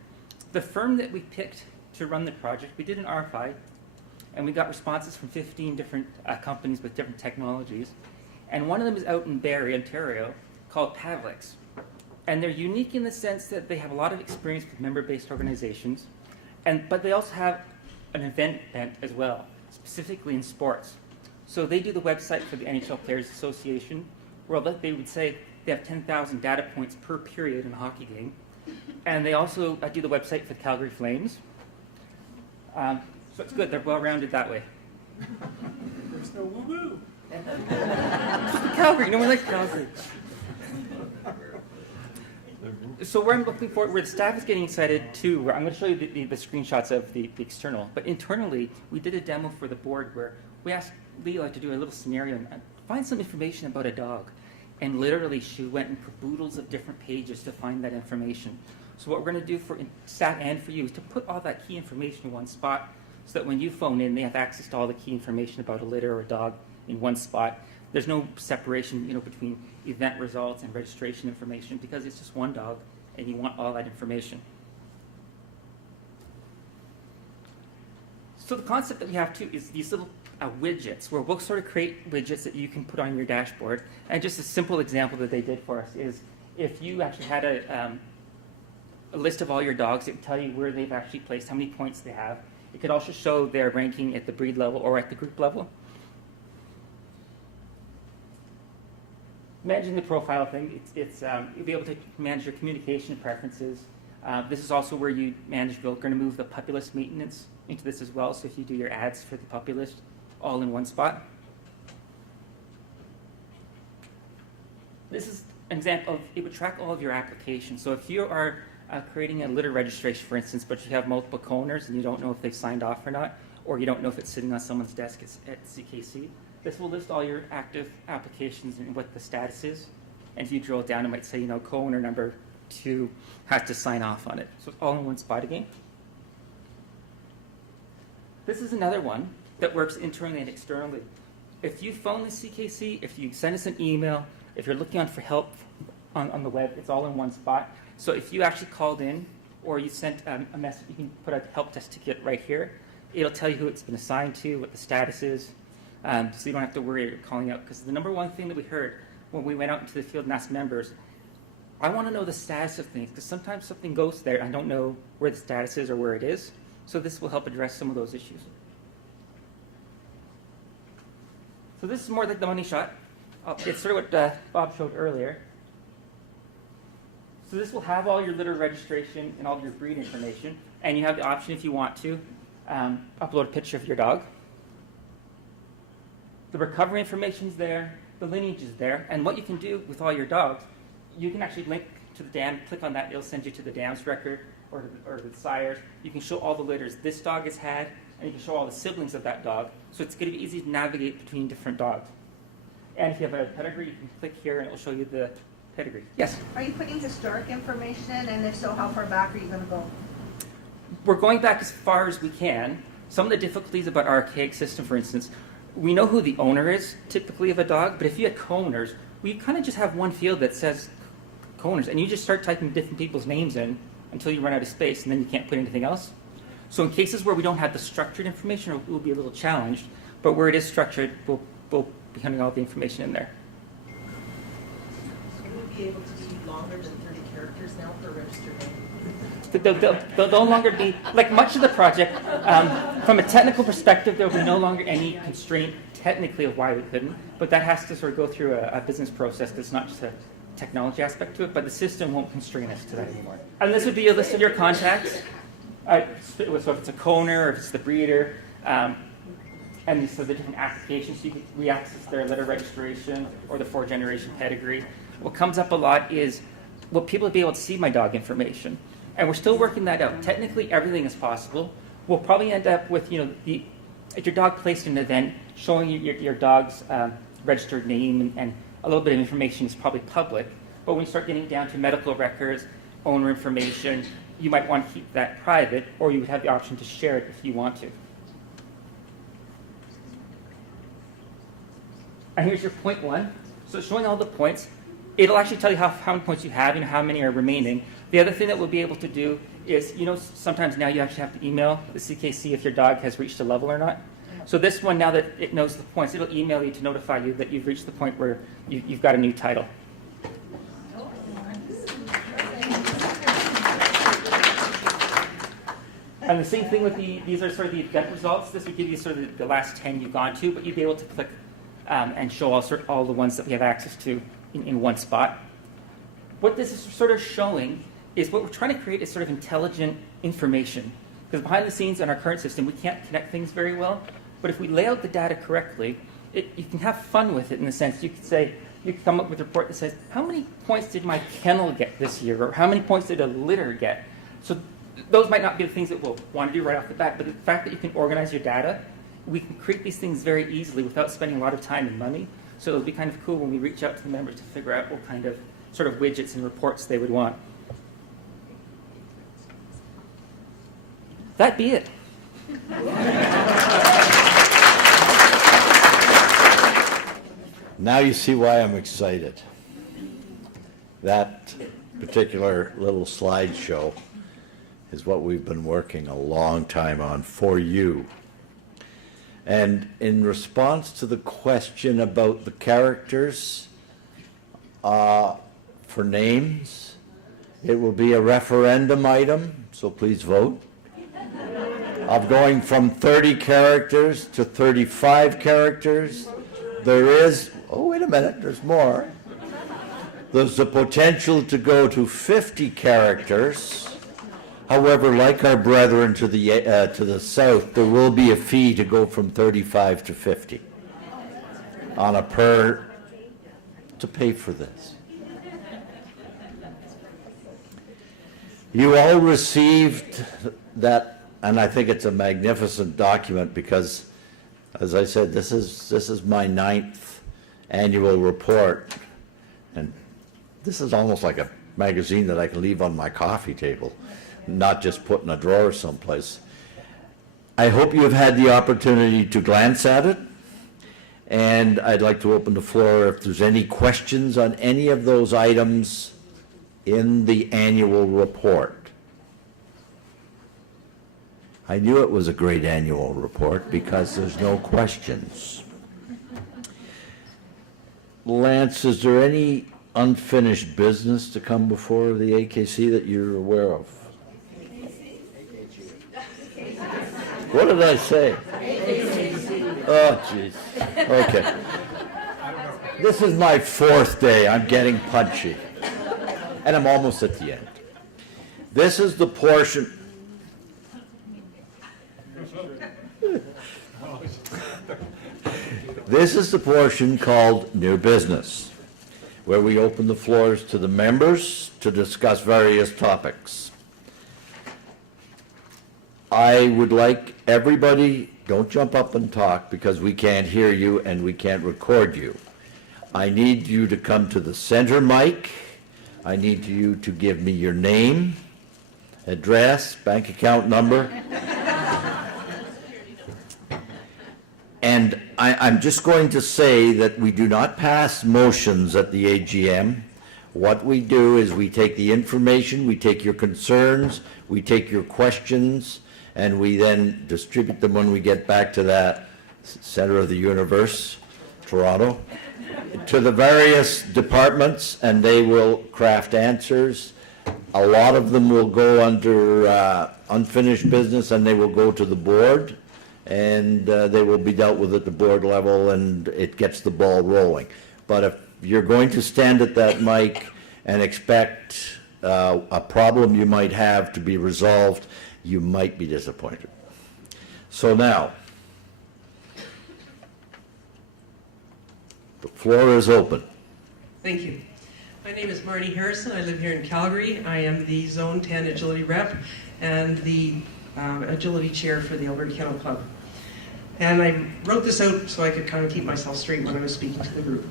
The firm that we picked to run the project, we did an RFI, and we got responses from 15 different companies with different technologies. And one of them is out in Barrie, Ontario, called Pavlex. And they're unique in the sense that they have a lot of experience with member-based organizations, but they also have an event bent as well, specifically in sports. So they do the website for the NHL Players Association, where they would say they have 10,000 data points per period in a hockey game. And they also do the website for the Calgary Flames. So it's good, they're well-rounded that way. There's no woo-woo. Calgary, no one likes Calgary. So where I'm looking for, where the staff is getting excited too, where I'm going to show you the screenshots of the external, but internally, we did a demo for the board where we asked Leela to do a little scenario and find some information about a dog. And literally, she went in caboodles of different pages to find that information. So what we're going to do for staff and for you is to put all that key information in one spot so that when you phone in, they have access to all the key information about a litter or a dog in one spot. There's no separation, between event results and registration information because it's just one dog and you want all that information. So the concept that we have too is these little widgets where we'll sort of create widgets that you can put on your dashboard. And just a simple example that they did for us is if you actually had a list of all your dogs, it would tell you where they've actually placed, how many points they have. It could also show their ranking at the breed level or at the group level. Managing the profile thing, you'll be able to manage your communication preferences. This is also where you manage, we're going to move the puppy list maintenance into this as well. So if you do your ads for the puppy list, all in one spot. This is an example of, it would track all of your applications. So if you are creating a litter registration, for instance, but you have multiple co-owners and you don't know if they've signed off or not, or you don't know if it's sitting on someone's desk at Ckc, this will list all your active applications and what the status is. And if you drill down, it might say, co-owner number 2 has to sign off on it. So it's all in one spot again. This is another one that works internally and externally. If you phone the Ckc, if you send us an email, if you're looking for help on the web, it's all in one spot. So if you actually called in or you sent a message, you can put a help desk ticket right here. It'll tell you who it's been assigned to, what the status is. So you don't have to worry you're calling out. Because the number one thing that we heard when we went out into the field and asked members, I want to know the status of things. Because sometimes something goes there and I don't know where the status is or where it is. So this will help address some of those issues. So this is more like the money shot. It's sort of what Bob showed earlier. So this will have all your litter registration and all your breed information. And you have the option, if you want to, upload a picture of your dog. The recovery information is there. The lineage is there. And what you can do with all your dogs, you can actually link to the dam. Click on that. It'll send you to the dam's record or the sires. You can show all the litters this dog has had, and you can show all the siblings of that dog. So it's going to be easy to navigate between different dogs. And if you have a pedigree, you can click here, and it will show you the pedigree. Yes? Are you putting historic information, and if so, how far back are you going to go? We're going back as far as we can. Some of the difficulties about our archaic system, for instance, we know who the owner is, typically, of a dog, but if you had co-owners, we kind of just have one field that says co-owners, and you just start typing different people's names in until you run out of space, and then you can't put anything else. So in cases where we don't have the structured information, it will be a little challenged, but where it is structured, we'll be putting all the information in there. Will we be able to be longer than 30 characters now for a registered name? They'll no longer be, like much of the project, from a technical perspective, there will be no longer any constraint technically of why we couldn't, but that has to sort of go through a business process that's not just a technology aspect to it, but the system won't constrain us to that anymore. And this would be a list of your contacts. So if it's a co-owner, or if it's the breeder, and these are the different applications, so you can re-access their litter registration or the 4-generation pedigree. What comes up a lot is, will people be able to see my dog information? And we're still working that out. Technically, everything is possible. We'll probably end up with, if your dog placed an event, showing you your dog's registered name and a little bit of information is probably public. But when you start getting down to medical records, owner information, you might want to keep that private, or you would have the option to share it if you want to. And here's your point 1. So showing all the points, it'll actually tell you how many points you have and how many are remaining. The other thing that we'll be able to do is, sometimes now you actually have to email the Ckc if your dog has reached a level or not. So this one, now that it knows the points, it'll email you to notify you that you've reached the point where you've got a new title. And the same thing with these are sort of the event results. This would give you sort of the last 10 you've gone to, but you'd be able to click and show all the ones that we have access to in one spot. What this is sort of showing is what we're trying to create is sort of intelligent information. Because behind the scenes in our current system, we can't connect things very well. But if we lay out the data correctly, you can have fun with it in the sense you could say, you can come up with a report that says, how many points did my kennel get this year? Or how many points did a litter get? So those might not be the things that we'll want to do right off the bat, but the fact that you can organize your data, we can create these things very easily without spending a lot of time and money. So it'll be kind of cool when we reach out to the members to figure out what kind of sort of widgets and reports they would want. That be it. Now you see why I'm excited. That particular little slideshow is what we've been working a long time on for you. And in response to the question about the characters for names, it will be a referendum item, so please vote, of going from 30 characters to 35 characters. There is, oh, wait a minute, there's more. There's the potential to go to 50 characters. However, like our brethren to the south, there will be a fee to go from 35 to 50 on a per, to pay for this. You all received that, and I think it's a magnificent document because, as I said, this is my 9th annual report, and this is almost like a magazine that I can leave on my coffee table, not just put in a drawer someplace. I hope you have had the opportunity to glance at it, and I'd like to open the floor if there's any questions on any of those items in the annual report. I knew it was a great annual report because there's no questions. Lance, is there any unfinished business to come before the AKC that you're aware of? What did I say? Oh, jeez. Okay. This is my 4th day. I'm getting punchy. And I'm almost at the end. This is the portion. This is the portion called New Business, where we open the floors to the members to discuss various topics. I would like everybody, don't jump up and talk because we can't hear you and we can't record you. I need you to come to the center mic. I need you to give me your name, address, bank account number. And I'm just going to say that we do not pass motions at the AGM. What we do is we take the information, we take your concerns, we take your questions, and we then distribute them when we get back to that center of the universe, Toronto, to the various departments, and they will craft answers. A lot of them will go under unfinished business, and they will go to the board, and they will be dealt with at the board level, and it gets the ball rolling. But if you're going to stand at that mic and expect a problem you might have to be resolved, you might be disappointed. So now, the floor is open. Thank you. My name is Marnie Harrison. I live here in Calgary. I am the Zone 10 Agility Rep and the Agility Chair for the Alberta Kennel Club. And I wrote this out so I could kind of keep myself straight when I was speaking to the group.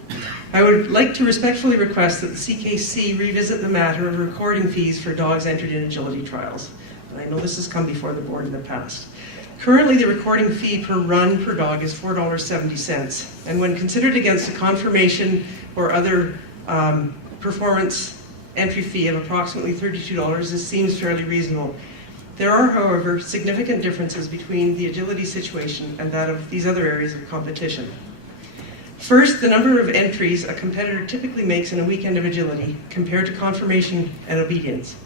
I would like to respectfully request that the Ckc revisit the matter of recording fees for dogs entered in agility trials. And I know this has come before the board in the past. Currently, the recording fee per run per dog is $4.70, and when considered against a confirmation or other performance entry fee of approximately $32, this seems fairly reasonable. There are, however, significant differences between the agility situation and that of these other areas of competition. First, the number of entries a competitor typically makes in a weekend of agility compared to confirmation and obedience.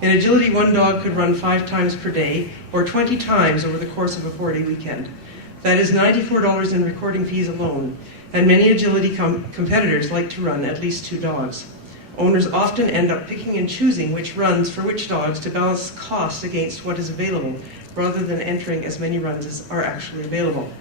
In agility, one dog could run 5 times per day, or 20 times over the course of a 4-day weekend. That is $94 in recording fees alone, and many agility competitors like to run at least 2 dogs. Owners often end up picking and choosing which runs for which dogs to balance cost against what is available, rather than entering as many runs as are actually available.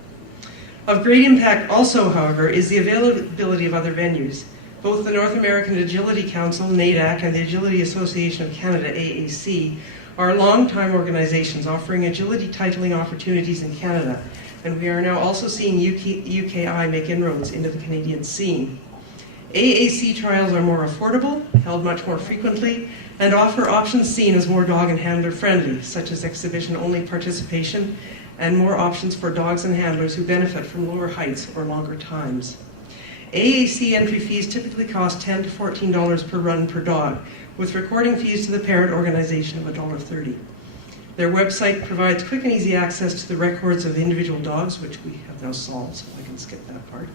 Of great impact also, however, is the availability of other venues. Both the North American Agility Council, NADAC, and the Agility Association of Canada, AAC, are long-time organizations offering agility titling opportunities in Canada, and we are now also seeing UKI make inroads into the Canadian scene. AAC trials are more affordable, held much more frequently, and offer options seen as more dog and handler friendly, such as exhibition-only participation and more options for dogs and handlers who benefit from lower heights or longer times. AAC entry fees typically cost $10 to $14 per run per dog, with recording fees to the parent organization of $1.30. Their website provides quick and easy access to the records of individual dogs, which we have now solved, so I can skip that part.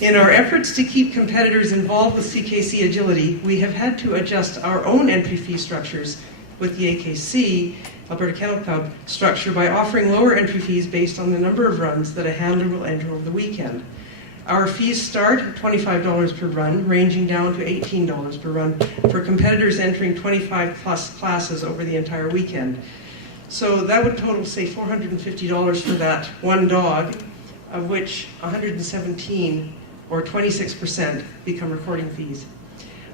In our efforts to keep competitors involved with CKC Agility, we have had to adjust our own entry fee structures with the AKC, Alberta Kennel Club, structure by offering lower entry fees based on the number of runs that a handler will enter over the weekend. Our fees start at $25 per run, ranging down to $18 per run for competitors entering 25 plus classes over the entire weekend. So that would total, say, $450 for that one dog, of which 117 or 26% become recording fees.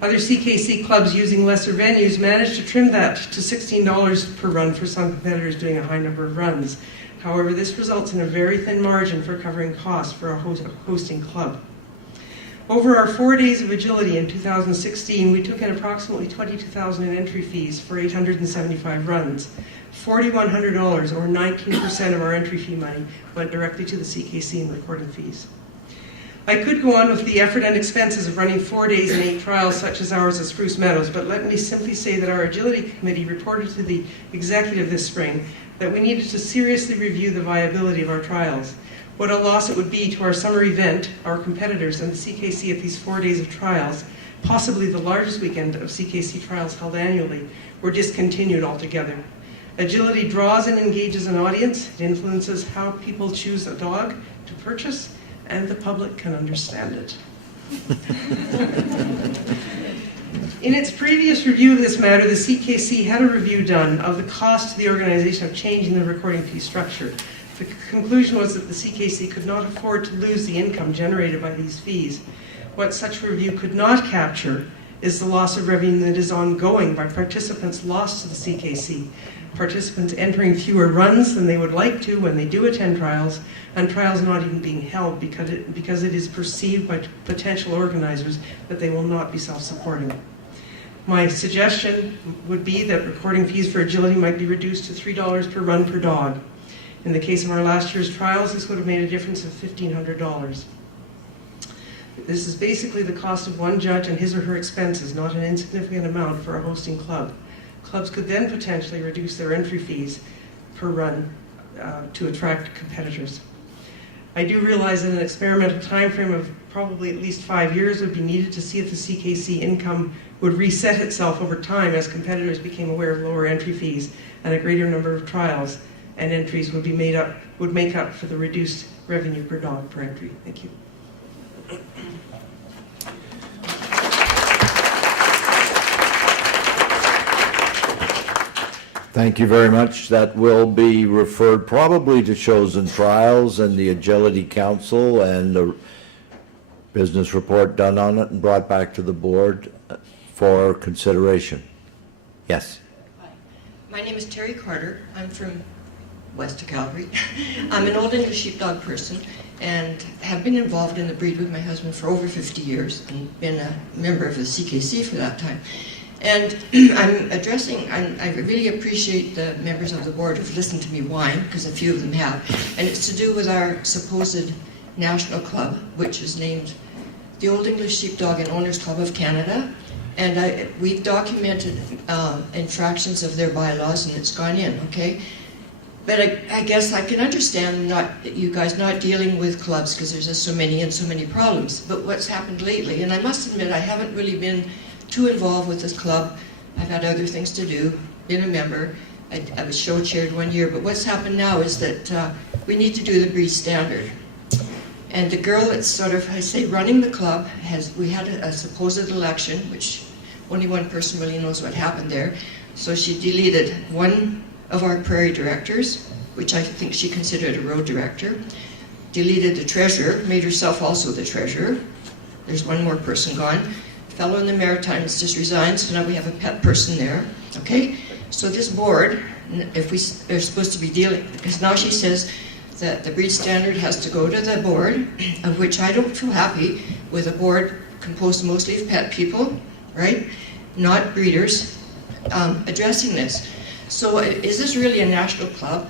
Other CKC clubs using lesser venues managed to trim that to $16 per run for some competitors doing a high number of runs. However, this results in a very thin margin for covering costs for a hosting club. Over our 4 days of agility in 2016, we took in approximately $22,000 in entry fees for 875 runs. $4,100, or 19% of our entry fee money, went directly to the CKC in recording fees. I could go on with the effort and expenses of running 4 days and 8 trials such as ours at Spruce Meadows, but let me simply say that our Agility Committee reported to the executive this spring that we needed to seriously review the viability of our trials. What a loss it would be to our summer event, our competitors, and the CKC if these 4 days of trials, possibly the largest weekend of CKC trials held annually, were discontinued altogether. Agility draws and engages an audience, it influences how people choose a dog to purchase, and the public can understand it. In its previous review of this matter, the CKC had a review done of the cost to the organization of changing the recording fee structure. The conclusion was that the CKC could not afford to lose the income generated by these fees. What such review could not capture is the loss of revenue that is ongoing by participants lost to the CKC, participants entering fewer runs than they would like to when they do attend trials, and trials not even being held because it is perceived by potential organizers that they will not be self-supporting. My suggestion would be that recording fees for agility might be reduced to $3 per run per dog. In the case of our last year's trials, this would have made a difference of $1,500. This is basically the cost of one judge and his or her expenses, not an insignificant amount for a hosting club. Clubs could then potentially reduce their entry fees per run to attract competitors. I do realize that an experimental time frame of probably at least 5 years would be needed to see if the CKC income would reset itself over time as competitors became aware of lower entry fees and a greater number of trials and entries would make up for the reduced revenue per dog per entry. Thank you. Thank you very much. That will be referred probably to Chosen Trials and the Agility Council and the business report done on it and brought back to the board for consideration. Yes. Hi. My name is Terry Carter. I'm from west of Calgary. I'm an Old English Sheepdog person and have been involved in the breed with my husband for over 50 years and been a member of the CKC for that time. And I really appreciate the members of the board who've listened to me whine, because a few of them have, and it's to do with our supposed national club, which is named the Old English Sheepdog and Owners Club of Canada, and we've documented infractions of their bylaws, and it's gone in, okay? But I guess I can understand you guys not dealing with clubs, because there's just so many problems, but what's happened lately, and I must admit I haven't really been too involved with this club. I've had other things to do, been a member. I was show chaired 1 year, but what's happened now is that we need to do the breed standard. And the girl that's sort of, I say, running the club, we had a supposed election, which only one person really knows what happened there. So she deleted one of our prairie directors, which I think she considered a road director, deleted the treasurer, made herself also the treasurer, There's one more person gone. The fellow in the Maritimes just resigned, so now we have a pet person there. Okay? So this board, if we are supposed to be dealing, because now she says that the breed standard has to go to the board, of which I don't feel happy with a board composed mostly of pet people, right? Not breeders, addressing this. So is this really a national club?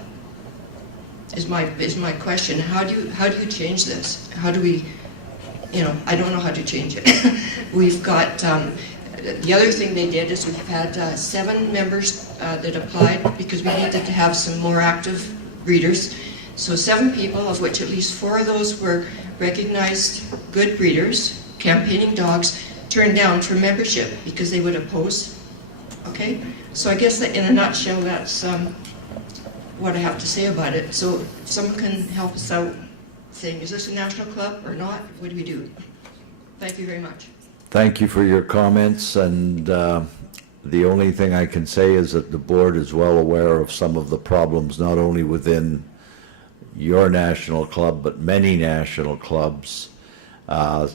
Is my question. How do you change this? How do we, I don't know how to change it. We've got, the other thing they did is we've had 7 members that applied because we needed to have some more active breeders. So 7 people, of which at least 4 of those were recognized good breeders, campaigning dogs, turned down for membership because they would oppose. Okay? So I guess that in a nutshell, that's what I have to say about it. So if someone can help us out saying, is this a national club or not? What do we do? Thank you very much. Thank you for your comments, and the only thing I can say is that the board is well aware of some of the problems, not only within your national club, but many national clubs.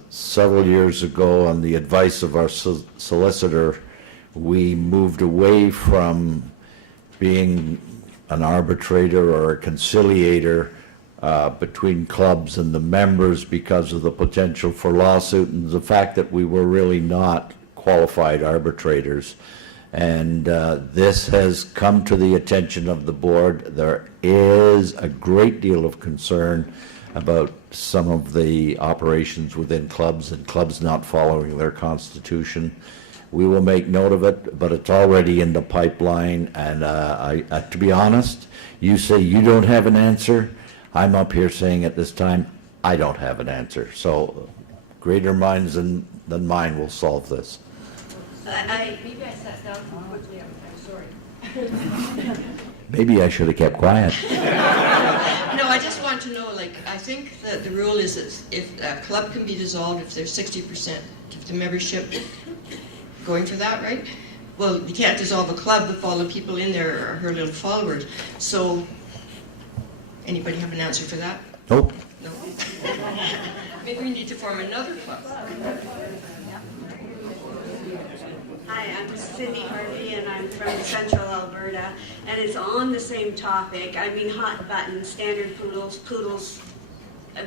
Several years ago, on the advice of our solicitor, we moved away from being an arbitrator or a conciliator between clubs and the members because of the potential for lawsuit and the fact that we were really not qualified arbitrators. And this has come to the attention of the board. There is a great deal of concern about some of the operations within clubs and clubs not following their constitution. We will make note of it, but it's already in the pipeline. And to be honest, you say you don't have an answer. I'm up here saying at this time, I don't have an answer. So greater minds than mine will solve this. Maybe I sat down too quickly. I'm sorry. Maybe I should have kept quiet. No, I just want to know, I think that the rule is that if a club can be dissolved if there's 60% of the membership going for that, right? Well, you can't dissolve a club if all the people in there are her little followers. So, anybody have an answer for that? Nope. No? Maybe we need to form another club. Hi, I'm Cindy Harvey, and I'm from Central Alberta, and it's on the same topic. I mean, hot button, standard poodles,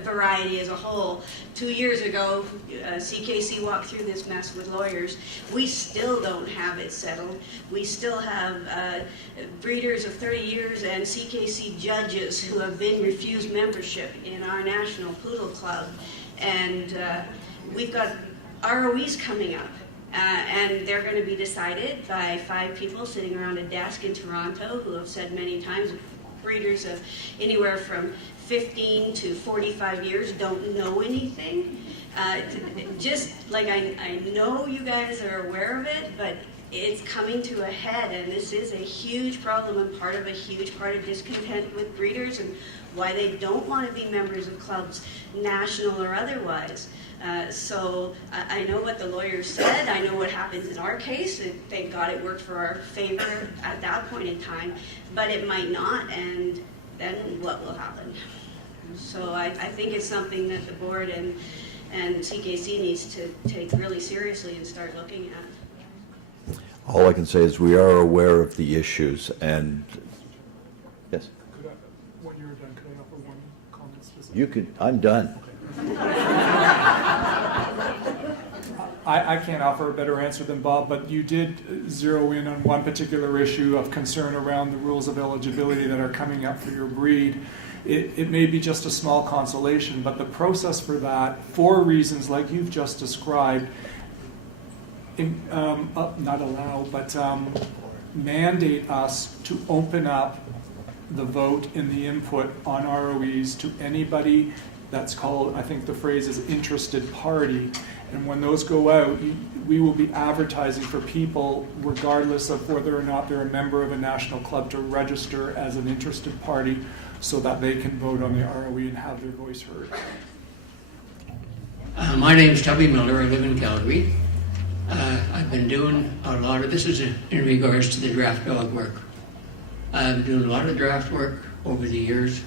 variety as a whole. 2 years ago, Ckc walked through this mess with lawyers. We still don't have it settled. We still have breeders of 30 years and Ckc judges who have been refused membership in our National Poodle Club. And we've got ROEs coming up. And they're going to be decided by 5 people sitting around a desk in Toronto who have said many times breeders of anywhere from 15 to 45 years don't know anything. Just like I know you guys are aware of it, but it's coming to a head, and this is a huge problem and part of a huge part of discontent with breeders and why they don't want to be members of clubs, national or otherwise. So I know what the lawyers said. I know what happens in our case. Thank God it worked for our favor at that point in time, but it might not, and then what will happen? So I think it's something that the board and Ckc needs to take really seriously and start looking at. All I can say is we are aware of the issues, and yes? When you're done, could I offer one comment specifically? You could, I'm done. I can't offer a better answer than Bob, but you did zero in on one particular issue of concern around the rules of eligibility that are coming up for your breed. It may be just a small consolation, but the process for that, for reasons like you've just described, not allow, but mandate us to open up the vote and the input on ROEs to anybody that's called, I think the phrase is interested party. And when those go out, we will be advertising for people, regardless of whether or not they're a member of a national club, to register as an interested party so that they can vote on the ROE and have their voice heard. My name is Tubby Miller. I live in Calgary. I've been doing a lot of, this is in regards to the draft dog work. I've been doing a lot of draft work over the years.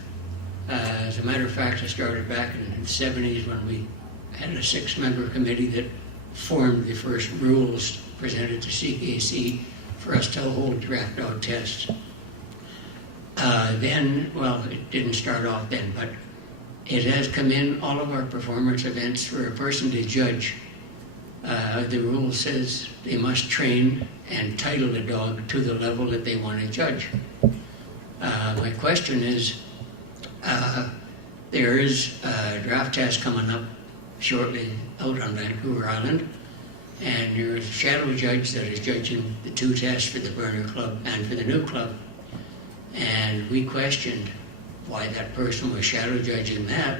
As a matter of fact, I started back in the 70s when we had a 6-member committee that formed the first rules presented to Ckc for us to hold draft dog tests. Then, well, it didn't start off then, but it has come in all of our performance events for a person to judge. The rule says they must train and title a dog to the level that they want to judge. My question is, there is a draft test coming up shortly out on Vancouver Island, and there's a shadow judge that is judging the 2 tests for the burner club and for the new club. And we questioned why that person was shadow judging that.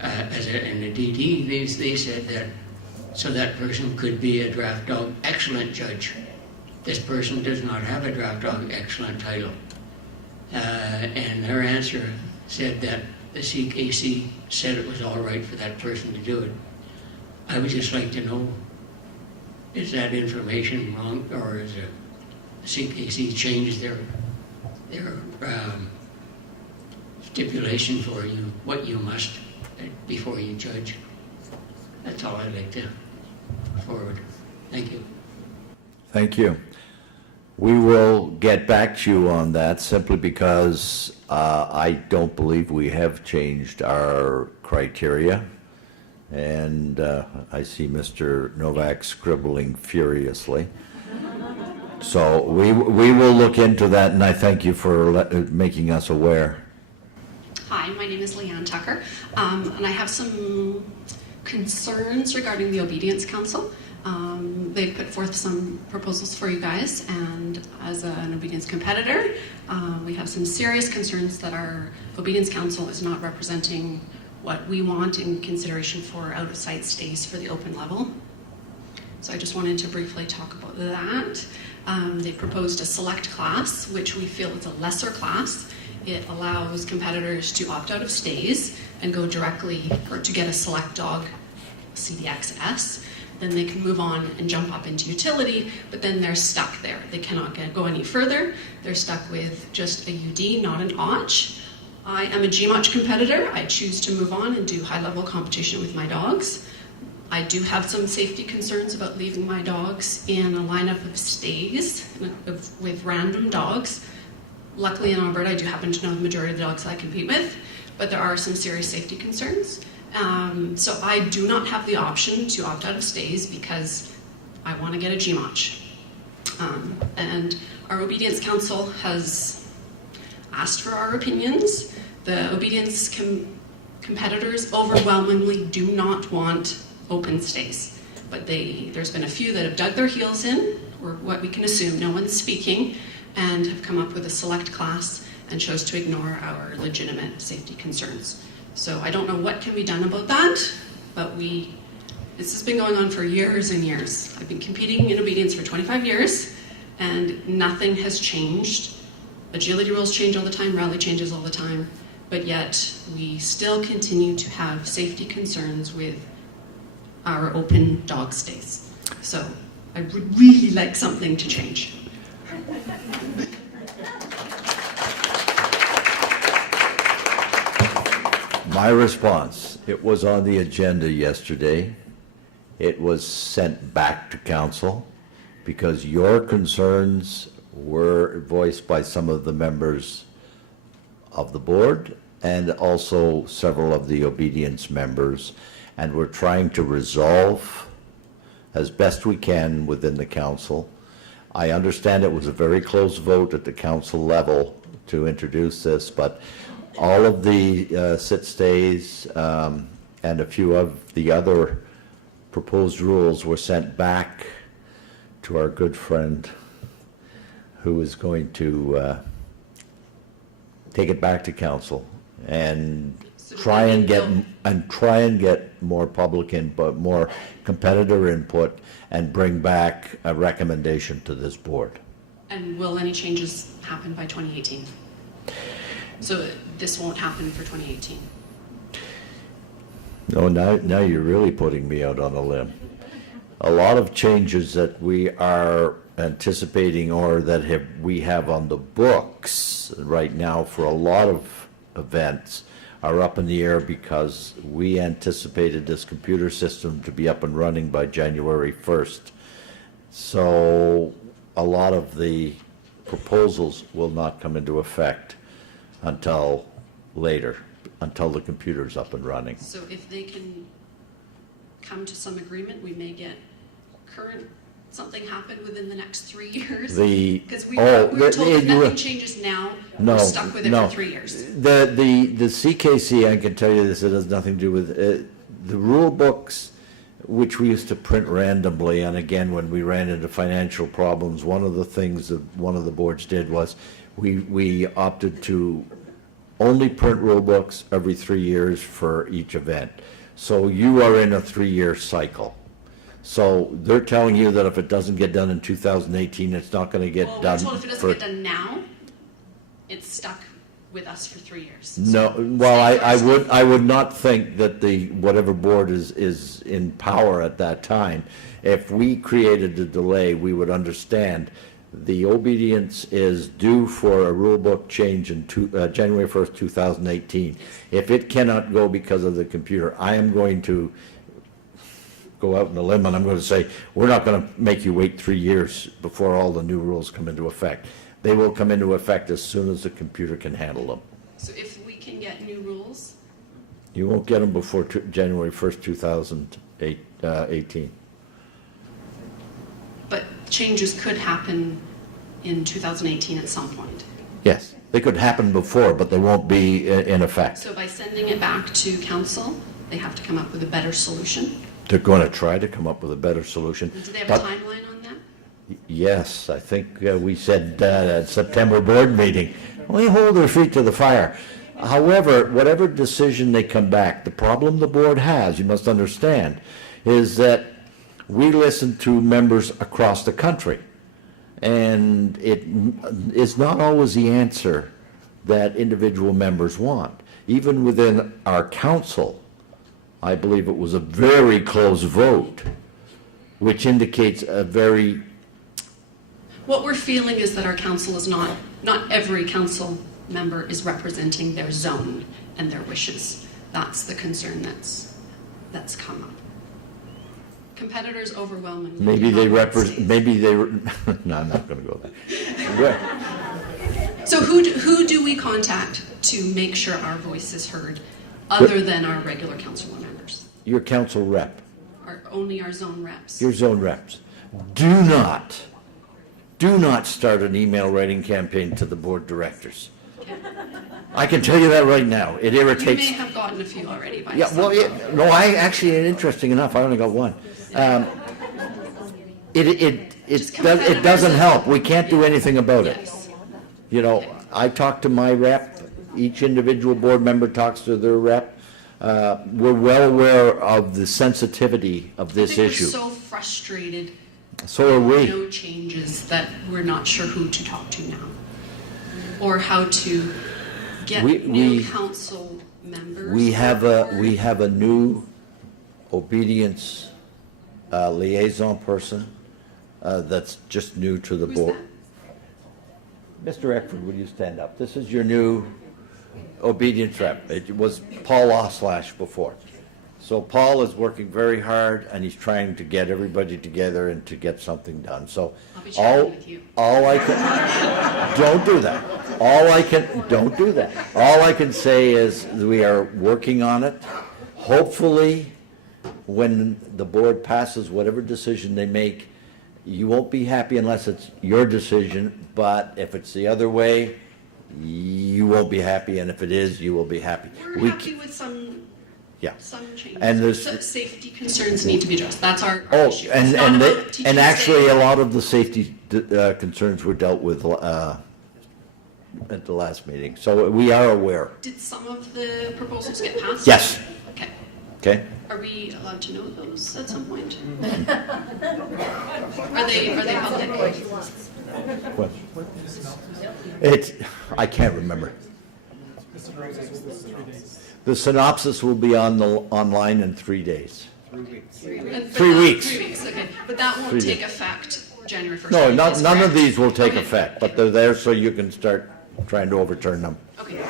In the DD, they said that so that person could be a draft dog excellent judge. This person does not have a draft dog excellent title. And their answer said that the Ckc said it was all right for that person to do it. I would just like to know, is that information wrong, or is the Ckc changed their stipulation for you, what you must before you judge? That's all I'd like to forward. Thank you. Thank you. We will get back to you on that simply because I don't believe we have changed our criteria. And I see Mr. Novak scribbling furiously. So we will look into that, and I thank you for making us aware. Hi, my name is Leanne Tucker, and I have some concerns regarding the Obedience Council. They've put forth some proposals for you guys, and as an obedience competitor, we have some serious concerns that our Obedience Council is not representing what we want in consideration for out-of-site stays for the open level. So I just wanted to briefly talk about that. They proposed a select class, which we feel is a lesser class. It allows competitors to opt out of stays and go directly, or to get a select dog, CDXS. Then they can move on and jump up into utility, but then they're stuck there. They cannot go any further. They're stuck with just a UD, not an AUCH. I am a GMUCH competitor. I choose to move on and do high-level competition with my dogs. I do have some safety concerns about leaving my dogs in a lineup of stays with random dogs. Luckily in Alberta, I do happen to know the majority of the dogs I compete with, but there are some serious safety concerns. So I do not have the option to opt out of stays because I want to get a GMUCH. And our Obedience Council has asked for our opinions. The obedience competitors overwhelmingly do not want open stays, but there's been a few that have dug their heels in, or what we can assume, no one's speaking, and have come up with a select class and chose to ignore our legitimate safety concerns. So I don't know what can be done about that, but this has been going on for years and years. I've been competing in obedience for 25 years, and nothing has changed. Agility rules change all the time, rally changes all the time, but yet we still continue to have safety concerns with our open dog stays. So I would really like something to change. My response, it was on the agenda yesterday. It was sent back to council because your concerns were voiced by some of the members of the board and also several of the obedience members, and we're trying to resolve as best we can within the council. I understand it was a very close vote at the council level to introduce this, but all of the sit-stays and a few of the other proposed rules were sent back to our good friend who is going to take it back to council and try and get more public input, more competitor input, and bring back a recommendation to this board. And will any changes happen by 2018? So this won't happen for 2018. No, now you're really putting me out on a limb. A lot of changes that we are anticipating or that we have on the books right now for a lot of events are up in the air because we anticipated this computer system to be up and running by January 1st. So a lot of the proposals will not come into effect until later, until the computer's up and running. So if they can come to some agreement, we may get something happen within the next 3 years? Because we were told if nothing changes now, we're stuck with it for 3 years. The CKC, I can tell you this, it has nothing to do with, the rule books, which we used to print randomly, and again, when we ran into financial problems, one of the things that one of the boards did was we opted to only print rule books every 3 years for each event. So you are in a 3-year cycle. So they're telling you that if it doesn't get done in 2018, it's not going to get done. Well, we're told if it doesn't get done now, it's stuck with us for 3 years. No, well, I would not think that the, whatever board is in power at that time, if we created a delay, we would understand the obedience is due for a rule book change in January 1st, 2018. If it cannot go because of the computer, I am going to go out on a limb and I'm going to say, we're not going to make you wait 3 years before all the new rules come into effect. They will come into effect as soon as the computer can handle them. So if we can get new rules? You won't get them before January 1st, 2018. But changes could happen in 2018 at some point. Yes, they could happen before, but they won't be in effect. So by sending it back to council, they have to come up with a better solution? They're going to try to come up with a better solution. Do they have a timeline on that? Yes, I think we said at September board meeting, we hold their feet to the fire. However, whatever decision they come back, the problem the board has, you must understand, is that we listen to members across the country. And it is not always the answer that individual members want. Even within our council, I believe it was a very close vote, which indicates a very... What we're feeling is that our council is not every council member is representing their zone and their wishes. That's the concern that's come up. Competitors overwhelmingly. Maybe they represent, no, I'm not going to go there. So who do we contact to make sure our voice is heard other than our regular council members? Your council rep. Only our zone reps. Your zone reps. Do not start an email writing campaign to the board directors. Okay. I can tell you that right now. It irritates. You may have gotten a few already by Yeah, well, no, I actually, interesting enough, I only got one. It doesn't help. We can't do anything about it. You know, I talk to my rep. Each individual board member talks to their rep. We're well aware of the sensitivity of this issue. We're so frustrated. So are we. No changes that we're not sure who to talk to now, or how to get new council members. We have a new obedience liaison person that's just new to the board. Mr. Eckford, will you stand up? This is your new obedience rep. It was Paul Oslash before. So Paul is working very hard, and he's trying to get everybody together and to get something done. So all I can don't do that. Don't do that. All I can say is we are working on it. Hopefully, when the board passes whatever decision they make, you won't be happy unless it's your decision, but if it's the other way, you won't be happy, and if it is, you will be happy. We're happy with some changes. And there's safety concerns need to be addressed. That's our issue. And actually, a lot of the safety concerns were dealt with at the last meeting, so we are aware. Did some of the proposals get passed? Yes. Okay. Okay. Are we allowed to know those at some point? Are they public? I can't remember. The synopsis will be online in 3 days. 3 weeks. 3 weeks. 3 weeks, okay. But that won't take effect January 1st. No, none of these will take effect, but they're there so you can start trying to overturn them. Okay.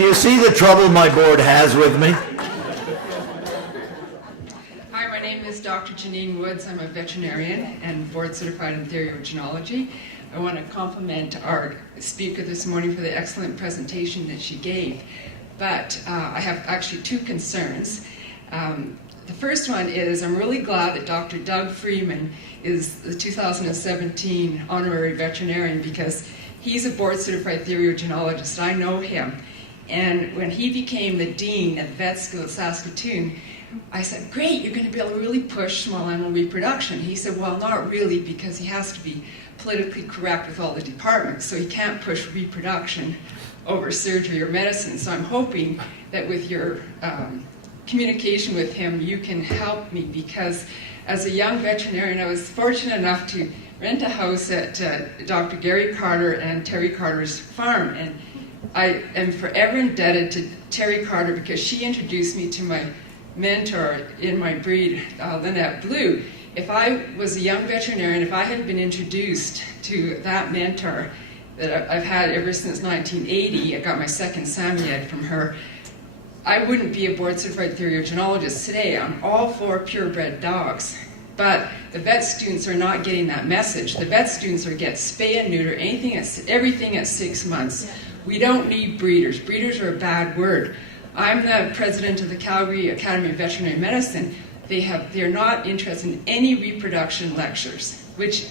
Do you see the trouble my board has with me? Hi, my name is Dr. Janine Woods. I'm a veterinarian and board certified in theriogenology. I want to compliment our speaker this morning for the excellent presentation that she gave. But I have actually two concerns. The first one is I'm really glad that Dr. Doug Freeman is the 2017 honorary veterinarian because he's a board certified theriogenologist. I know him. And when he became the dean at the vet school at Saskatoon, I said, great, you're going to be able to really push small animal reproduction. He said, well, not really, because he has to be politically correct with all the departments, so he can't push reproduction over surgery or medicine. So I'm hoping that with your communication with him, you can help me, because as a young veterinarian, I was fortunate enough to rent a house at Dr. Gary Carter and Terry Carter's farm, and I am forever indebted to Terry Carter because she introduced me to my mentor in my breed, Lynette Blue. If I was a young veterinarian, if I had been introduced to that mentor that I've had ever since 1980, I got my second Samiad from her, I wouldn't be a board certified theriogenologist today. I'm all for purebred dogs. But the vet students are not getting that message. The vet students are get spay and neuter, everything at 6 months. We don't need breeders. Breeders are a bad word. I'm the president of the Calgary Academy of Veterinary Medicine. They're not interested in any reproduction lectures, which,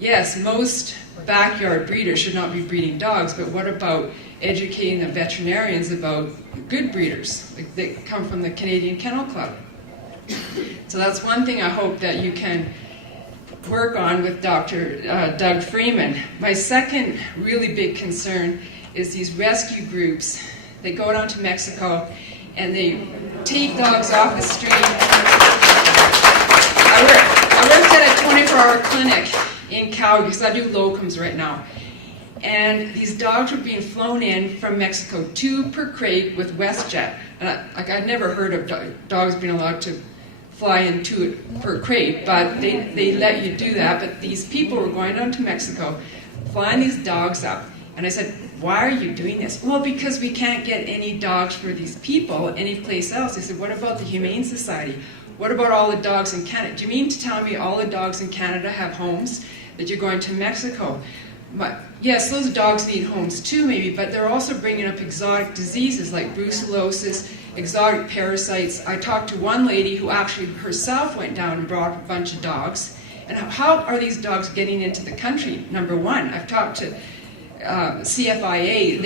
yes, most backyard breeders should not be breeding dogs, but what about educating the veterinarians about good breeders that come from the Canadian Kennel Club? So that's one thing I hope that you can work on with Dr. Doug Freeman. My second really big concern is these rescue groups. They go down to Mexico and they take dogs off the street. I worked at a 24-hour clinic in Calgary because I do locums right now. And these dogs were being flown in from Mexico, 2 per crate with WestJet. And I'd never heard of dogs being allowed to fly in 2 per crate, but they let you do that. But these people were going down to Mexico, flying these dogs up. And I said, why are you doing this? Well, because we can't get any dogs for these people anyplace else. They said, what about the Humane Society? What about all the dogs in Canada? Do you mean to tell me all the dogs in Canada have homes, that you're going to Mexico? Yes, those dogs need homes too, maybe, but they're also bringing up exotic diseases like brucellosis, exotic parasites. I talked to one lady who actually herself went down and brought up a bunch of dogs. And how are these dogs getting into the country? Number one, I've talked to CFIA.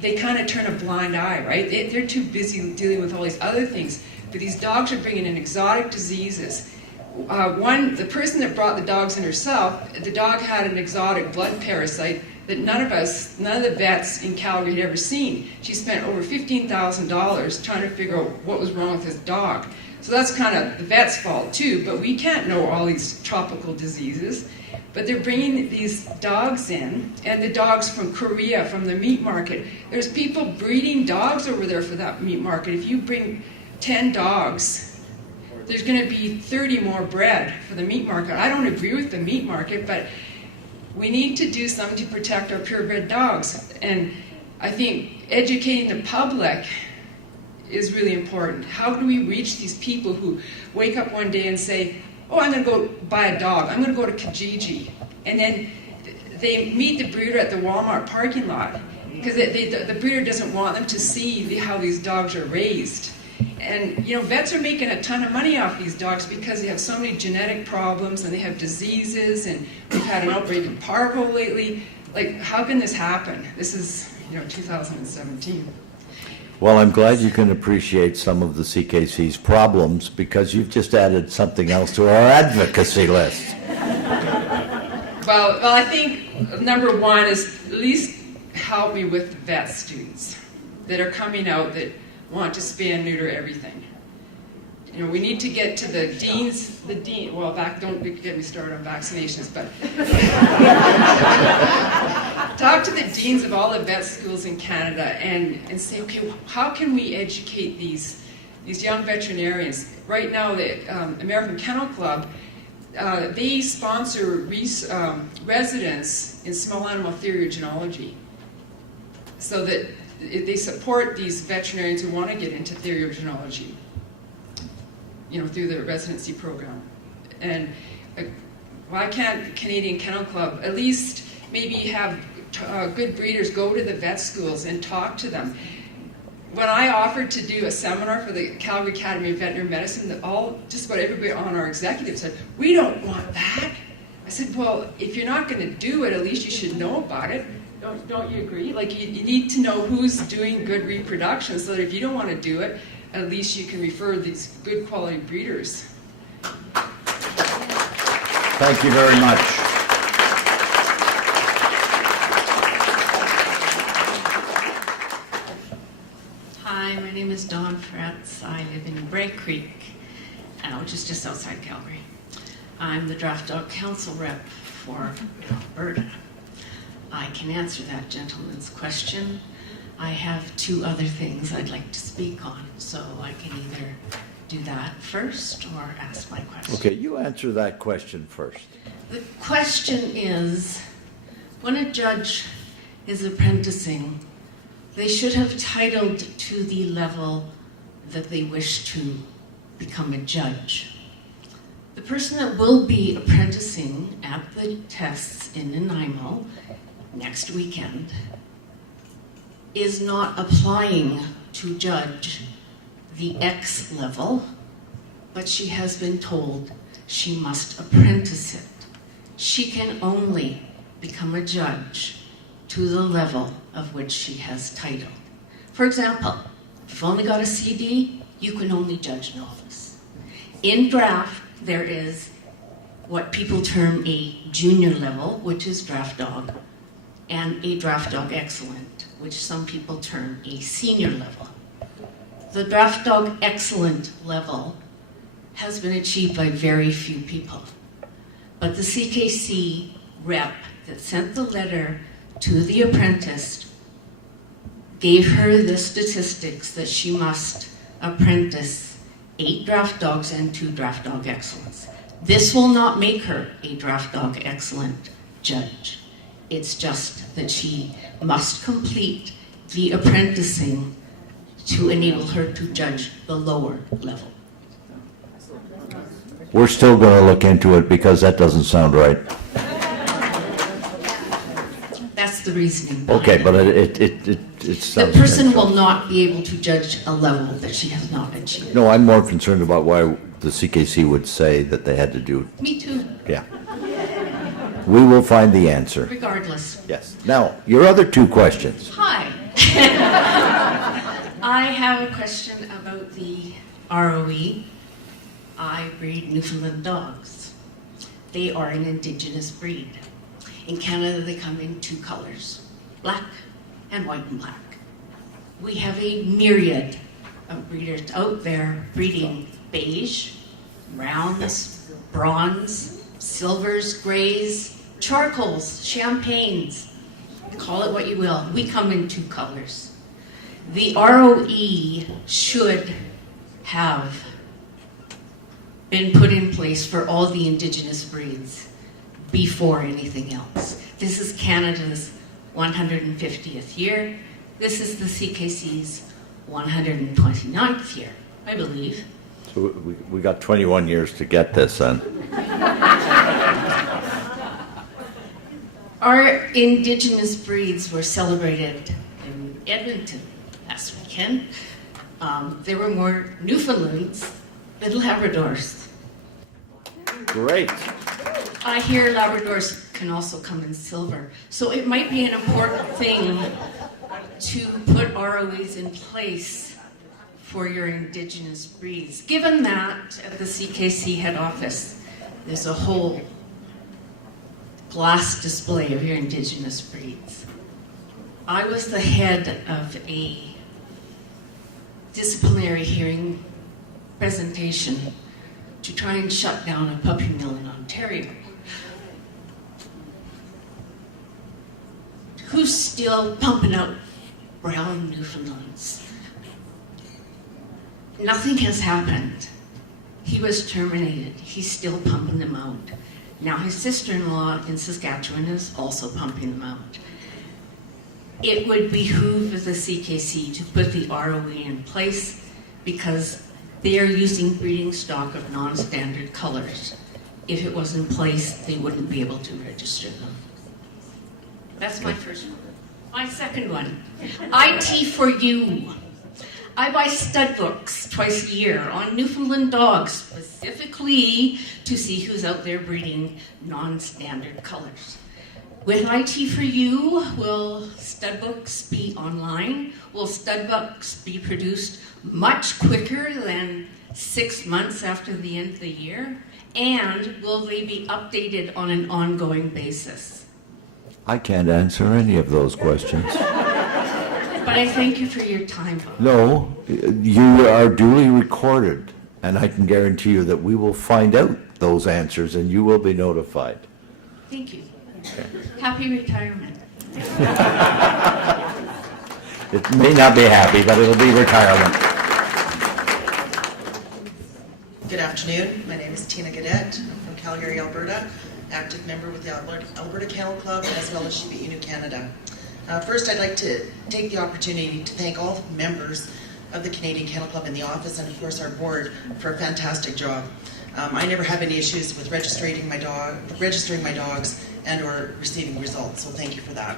They kind of turn a blind eye, right? They're too busy dealing with all these other things. But these dogs are bringing in exotic diseases. The person that brought the dogs in herself, the dog had an exotic blood parasite that none of the vets in Calgary had ever seen. She spent over $15,000 trying to figure out what was wrong with this dog. So that's kind of the vet's fault too, but we can't know all these tropical diseases. But they're bringing these dogs in, and the dogs from Korea, from the meat market. There's people breeding dogs over there for that meat market. If you bring 10 dogs, there's going to be 30 more bred for the meat market. I don't agree with the meat market, but we need to do something to protect our purebred dogs. And I think educating the public is really important. How do we reach these people who wake up one day and say, oh, I'm going to go buy a dog. I'm going to go to Kijiji. And then they meet the breeder at the Walmart parking lot because the breeder doesn't want them to see how these dogs are raised. And, you know, vets are making a ton of money off these dogs because they have so many genetic problems and they have diseases, and we've had an outbreak in Parvo lately. Like, how can this happen? This is, 2017. Well, I'm glad you can appreciate some of the CKC's problems because you've just added something else to our advocacy list. Well, I think number one is at least help me with the vet students that are coming out that want to spay and neuter everything. We need to get to the deans, don't get me started on vaccinations, but talk to the deans of all the vet schools in Canada and say, okay, how can we educate these young veterinarians? Right now, the American Kennel Club, they sponsor residents in small animal theriogenology so that they support these veterinarians who want to get into theory of genealogy, through the residency program. And why can't the Canadian Kennel Club at least maybe have good breeders go to the vet schools and talk to them? When I offered to do a seminar for the Calgary Academy of Veterinary Medicine, just about everybody on our executive said, "We don't want that." I said, well, if you're not going to do it, at least you should know about it. Don't you agree? Like, you need to know who's doing good reproduction, so that if you don't want to do it, at least you can refer these good quality breeders. Thank you very much. Hi, my name is Dawn Fretz. I live in Break Creek, which is just outside Calgary. I'm the Draft Dog Council rep for Alberta. I can answer that gentleman's question. I have two other things I'd like to speak on, so I can either do that first or ask my question. Okay, you answer that question first. The question is, when a judge is apprenticing, they should have titled to the level that they wish to become a judge. The person that will be apprenticing at the tests in Nanaimo next weekend is not applying to judge the X level, but she has been told she must apprentice it. She can only become a judge to the level of which she has title. For example, if you've only got a CD, you can only judge novice. In draft, there is what people term a junior level, which is draft dog, and a draft dog excellent, which some people term a senior level. The draft dog excellent level has been achieved by very few people. But the Ckc rep that sent the letter to the apprentice gave her the statistics that she must apprentice 8 draft dogs and 2 draft dog excellents. This will not make her a draft dog excellent judge. It's just that she must complete the apprenticing to enable her to judge the lower level. We're still going to look into it because that doesn't sound right. That's the reasoning. Okay, but it The sounds... person will not be able to judge a level that she has not achieved. No, I'm more concerned about why the Ckc would say that they had to do... Me too. Yeah. We will find the answer. Regardless. Yes. Now, your other 2 questions. Hi. I have a question about the ROE. I breed Newfoundland dogs. They are an indigenous breed. In Canada, they come in 2 colors, black and white and black. We have a myriad of breeders out there breeding beige, browns, bronze, silvers, grays, charcoals, champagnes, call it what you will. We come in 2 colors. The ROE should have been put in place for all the indigenous breeds before anything else. This is Canada's 150th year. This is the Ckc's 129th year, I believe. So we got 21 years to get this then. Our indigenous breeds were celebrated in Edmonton last weekend. There were more Newfoundlands, little Labradors. Great. I hear Labradors can also come in silver. So it might be an important thing to put ROEs in place for your indigenous breeds. Given that at the Ckc head office, there's a whole glass display of your indigenous breeds. I was the head of a disciplinary hearing presentation to try and shut down a puppy mill in Ontario. Who's still pumping out brown Newfoundlands? Nothing has happened. He was terminated. He's still pumping them out. Now his sister-in-law in Saskatchewan is also pumping them out. it would behoove the CKC to put the ROE in place because they are using breeding stock of non-standard colors. If it was in place, they wouldn't be able to register them. That's my first one. My second one, IT for you. I buy stud books twice a year on Newfoundland dogs, specifically to see who's out there breeding non-standard colors. With IT for you, will stud books be online? Will stud books be produced much quicker than 6 months after the end of the year? And will they be updated on an ongoing basis? I can't answer any of those questions. But I thank you for your time, Bob. No, you are duly recorded, and I can guarantee you that we will find out those answers and you will be notified. Thank you. Okay. Happy retirement. It may not be happy, but it'll be retirement. Good afternoon. My name is Tina Gadet. I'm from Calgary, Alberta, active member with the Alberta Kennel Club as well as Sheep Eat Canada. First, I'd like to take the opportunity to thank all the members of the Canadian Kennel Club in the office and, of course, our board for a fantastic job. I never have any issues with registering my dogs and or receiving results, so thank you for that.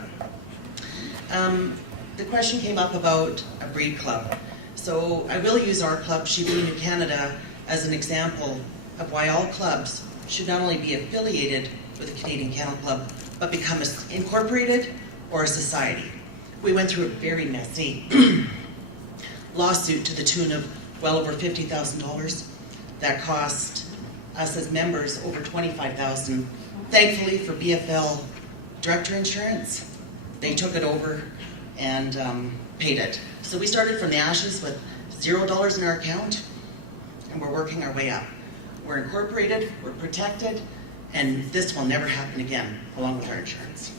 The question came up about a breed club. So I will use our club, Sheep Eat Canada, as an example of why all clubs should not only be affiliated with the Canadian Kennel Club, but become incorporated or a society. We went through a very messy lawsuit to the tune of well over $50,000 that cost us as members over $25,000. Thankfully for BFL Director Insurance, they took it over and paid it. So we started from the ashes with $0 in our account, and we're working our way up. We're incorporated, we're protected, and this will never happen again, along with our insurance.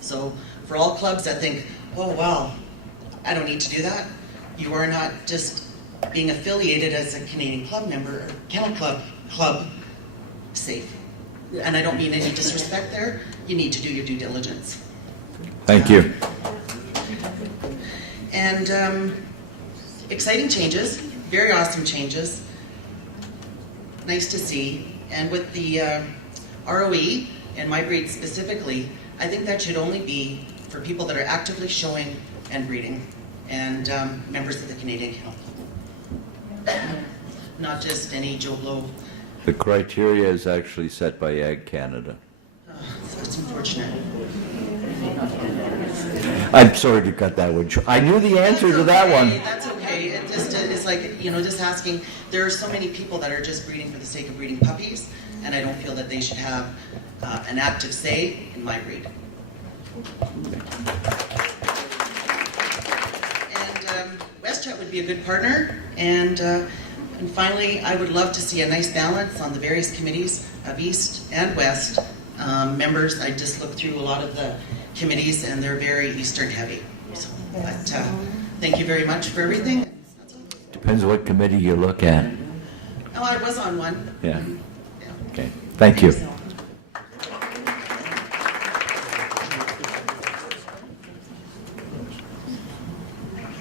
So for all clubs that think, oh wow, I don't need to do that, you are not just being affiliated as a Canadian club member, or Kennel Club safe. And I don't mean any disrespect there, you need to do your due diligence. Thank you. And exciting changes, very awesome changes. Nice to see. And with the ROE, and my breed specifically, I think that should only be for people that are actively showing and breeding, and members of the Canadian Kennel Club. Not just any Joe Blow. The criteria is actually set by Ag Canada. That's unfortunate. I'm sorry to cut that one short. I knew the answer to that one. That's okay. It just is like, just asking. There are so many people that are just breeding for the sake of breeding puppies, and I don't feel that they should have an active say in my breed. And WestChat would be a good partner, and finally, I would love to see a nice balance on the various committees of East and West members. I just looked through a lot of the committees, and they're very Eastern heavy. So, but thank you very much for everything. Depends what committee you look at. Oh, I was on one. Yeah. Okay. Thank you.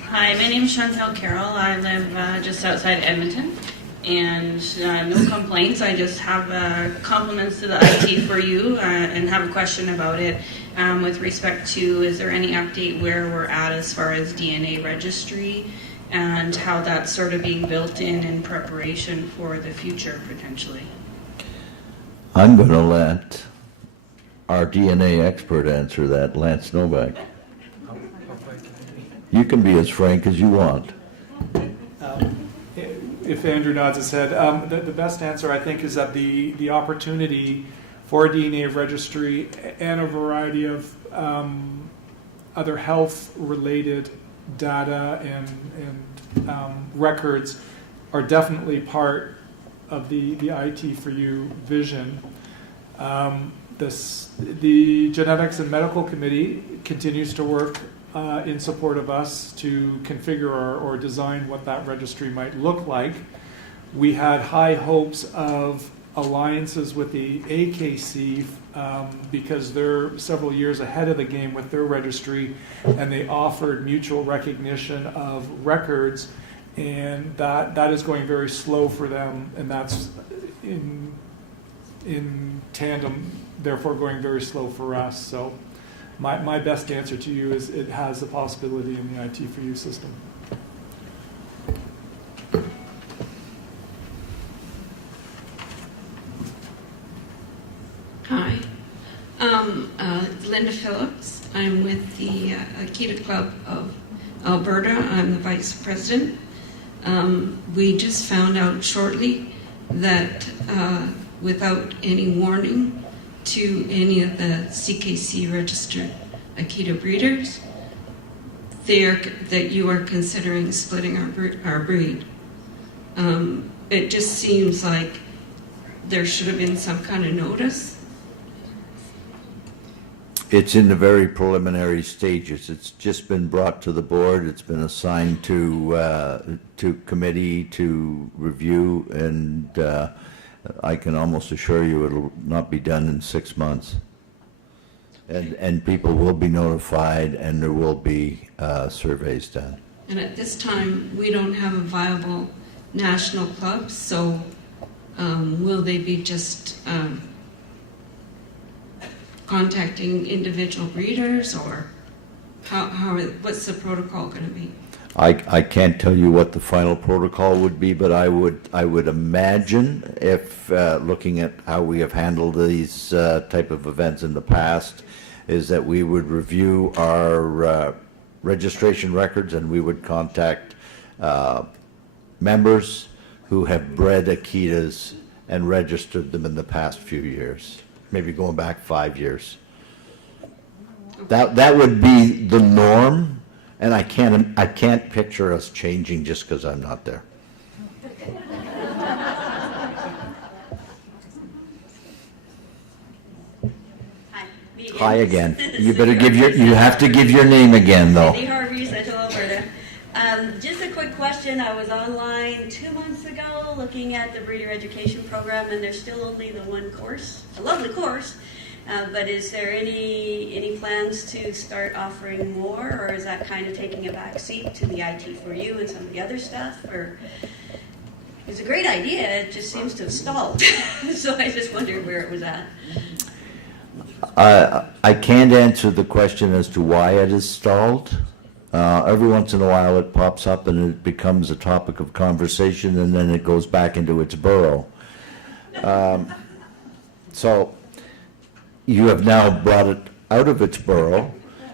Hi, my name is Chantel Carroll. I live just outside Edmonton, and no complaints. I just have compliments to the IT for you and have a question about it with respect to, is there any update where we're at as far as DNA registry and how that's sort of being built in preparation for the future potentially? I'm going to let our DNA expert answer that, Lance Novak. You can be as frank as you want. If Andrew nods his head, the best answer I think is that the opportunity for a DNA registry and a variety of other health-related data and records are definitely part of the IT for you vision. The Genetics and Medical Committee continues to work in support of us to configure or design what that registry might look like. We had high hopes of alliances with the AKC because they're several years ahead of the game with their registry, and they offered mutual recognition of records, and that is going very slow for them, and that's in tandem, therefore going very slow for us. So my best answer to you is it has a possibility in the IT4U system. Hi, Linda Phillips. I'm with the Akita Club of Alberta. I'm the vice president. We just found out shortly that without any warning to any of the Ckc registered Akita breeders, that you are considering splitting our breed. It just seems like there should have been some kind of notice. It's in the very preliminary stages. It's just been brought to the board. It's been assigned to committee to review, and I can almost assure you it'll not be done in 6 months. And people will be notified, and there will be surveys done. And at this time, we don't have a viable national club, so will they be just contacting individual breeders, or what's the protocol going to be? I can't tell you what the final protocol would be, but I would imagine, if looking at how we have handled these type of events in the past, is that we would review our registration records, and we would contact members who have bred Akitas and registered them in the past few years, maybe going back 5 years. That would be the norm, and I can't picture us changing just because I'm not there. Hi again. You better you have to give your name again, though. Cindy Harvey, Central Alberta. Just a quick question. I was online 2 months ago looking at the breeder education program, and there's still only the one course, a lovely course. But is there any plans to start offering more, or is that kind of taking a back seat to the IT4U and some of the other stuff? Or it's a great idea, it just seems to have stalled. So I just wondered where it was at. I can't answer the question as to why it is stalled. Every once in a while it pops up and it becomes a topic of conversation, and then it goes back into its burrow. So you have now brought it out of its burrow,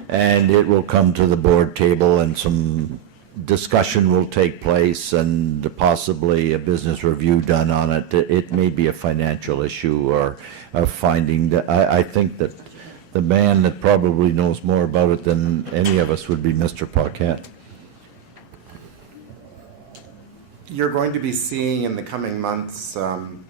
and it will come to the board table, and some discussion will take place, and possibly a business review done on it. It may be a financial issue or a finding that I think that the man that probably knows more about it than any of us would be Mr. Paquette. You're going to be seeing in the coming months an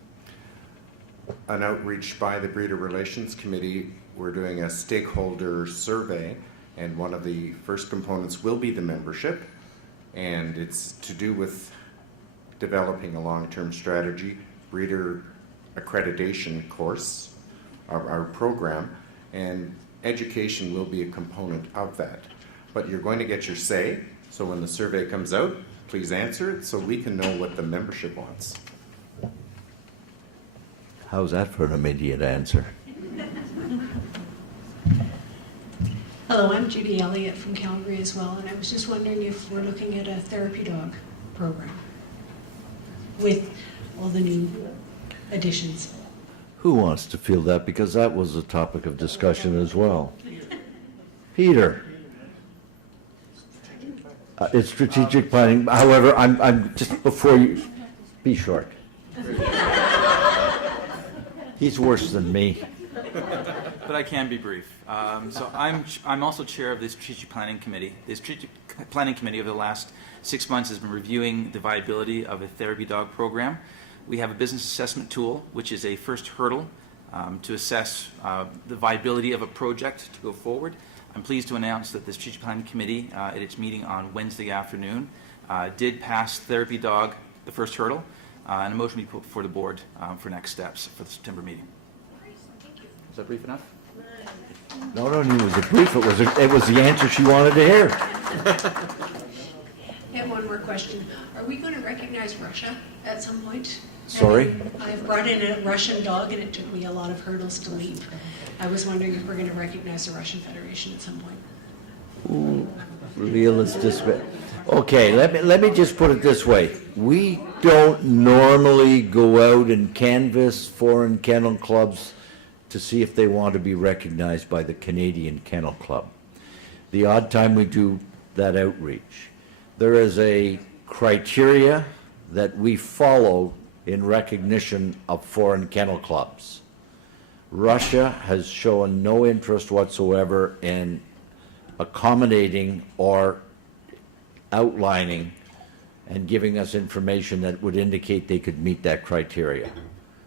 outreach by the Breeder Relations Committee. We're doing a stakeholder survey, and one of the first components will be the membership, and it's to do with developing a long-term strategy, breeder accreditation course, our program, and education will be a component of that. But you're going to get your say, so when the survey comes out, please answer it so we can know what the membership wants. How's that for an immediate answer? Hello, I'm Judy Elliott from Calgary as well, and I was just wondering if we're looking at a therapy dog program with all the new additions. Who wants to field that? Because that was a topic of discussion as well. Peter. It's strategic planning. However, I'm just before you be short. He's worse than me. But I can be brief. So I'm also chair of the Strategic Planning Committee. The Strategic Planning Committee over the last 6 months has been reviewing the viability of a therapy dog program. We have a business assessment tool, which is a first hurdle to assess the viability of a project to go forward. I'm pleased to announce that the Strategic Planning Committee, at its meeting on Wednesday afternoon, did pass therapy dog, the first hurdle. and a motion be put before the board for next steps for the September meeting. Is that brief enough? Not only was it brief, it was the answer she wanted to hear. I have one more question. Are we going to recognize Russia at some point? Sorry? I've brought in a Russian dog and it took me a lot of hurdles to leap. I was wondering if we're going to recognize the Russian Federation at some point. Ooh, realistic. Okay, let me just put it this way. We don't normally go out and canvass foreign kennel clubs to see if they want to be recognized by the Canadian Kennel Club. The odd time we do that outreach. There is a criteria that we follow in recognition of foreign kennel clubs. Russia has shown no interest whatsoever in accommodating or outlining and giving us information that would indicate they could meet that criteria.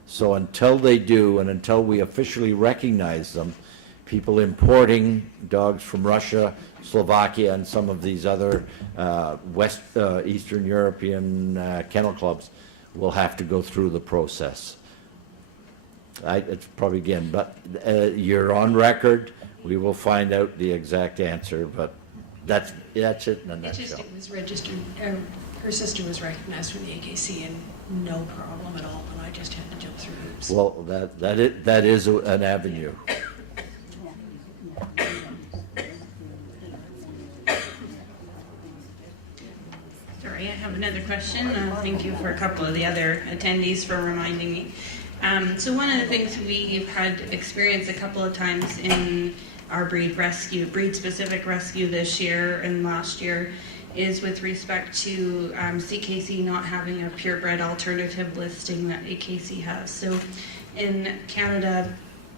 So until they do, and until we officially recognize them, people importing dogs from Russia, Slovakia, and some of these other Eastern European kennel clubs will have to go through the process. It's probably again, but you're on record. We will find out the exact answer, but that's it in a nutshell. It was registered, her sister was recognized from the AKC and no problem at all, and I just had to jump through hoops. Well, that is an avenue. Sorry, I have another question. Thank you for a couple of the other attendees for reminding me. So one of the things we've had experience a couple of times in our breed-specific rescue this year and last year is with respect to Ckc not having a purebred alternative listing that AKC has. So in Canada,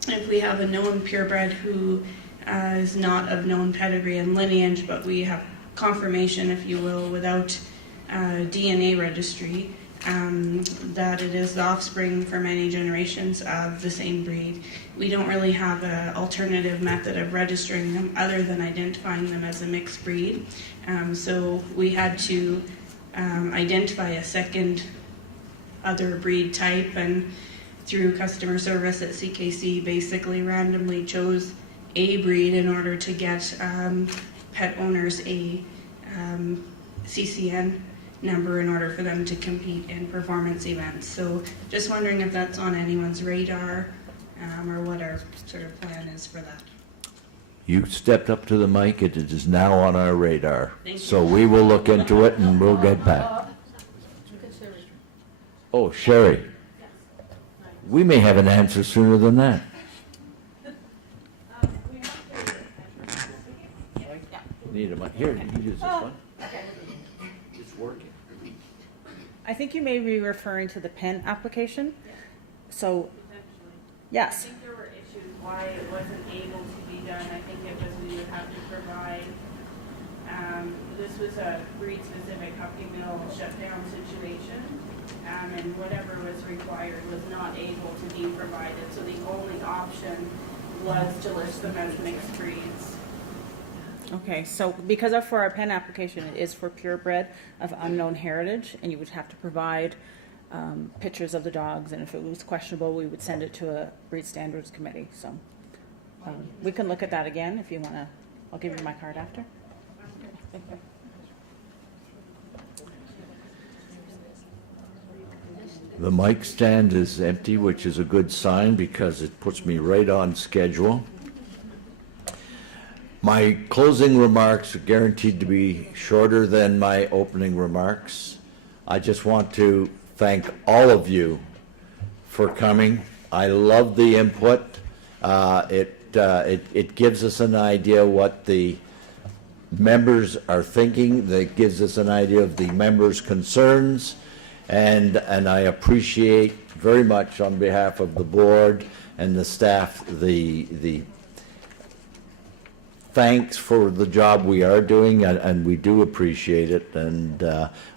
if we have a known purebred who is not of known pedigree and lineage, but we have confirmation, if you will, without DNA registry, that it is the offspring for many generations of the same breed. We don't really have an alternative method of registering them other than identifying them as a mixed breed. So we had to identify a second other breed type, and through customer service at Ckc basically randomly chose a breed in order to get pet owners a CCN number in order for them to compete in performance events. So just wondering if that's on anyone's radar or what our sort of plan is for that. You stepped up to the mic. It is now on our radar. Thank you. So we will look into it and we'll get back. Oh, Sherry. We may have an answer sooner than that. Need a mic. Here, you use this one. It's working. I think you may be referring to the PEN application. So, yes. I think there were issues why it wasn't able to be done. I think it was we would have to provide, this was a breed-specific Huffy Mill shutdown situation, and whatever was required was not able to be provided. So the only option was to list them as mixed breeds. Okay, so because for our PEN application, it is for purebred of unknown heritage, and you would have to provide pictures of the dogs, and if it was questionable, we would send it to a breed standards committee. So we can look at that again if you want to. I'll give you my card after. Thank you. The mic stand is empty, which is a good sign because it puts me right on schedule. My closing remarks are guaranteed to be shorter than my opening remarks. I just want to thank all of you for coming. I love the input. It gives us an idea what the members are thinking. That gives us an idea of the members' concerns, and I appreciate very much on behalf of the board and the staff the thanks for the job we are doing, and we do appreciate it. And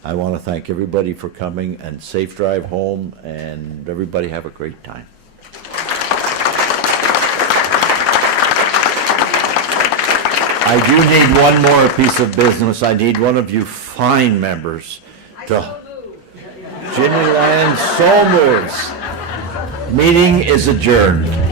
I want to thank everybody for coming, and safe drive home, and everybody have a great time. I do need one more piece of business. I need one of you fine members to Ginny Land so moves. Meeting is adjourned.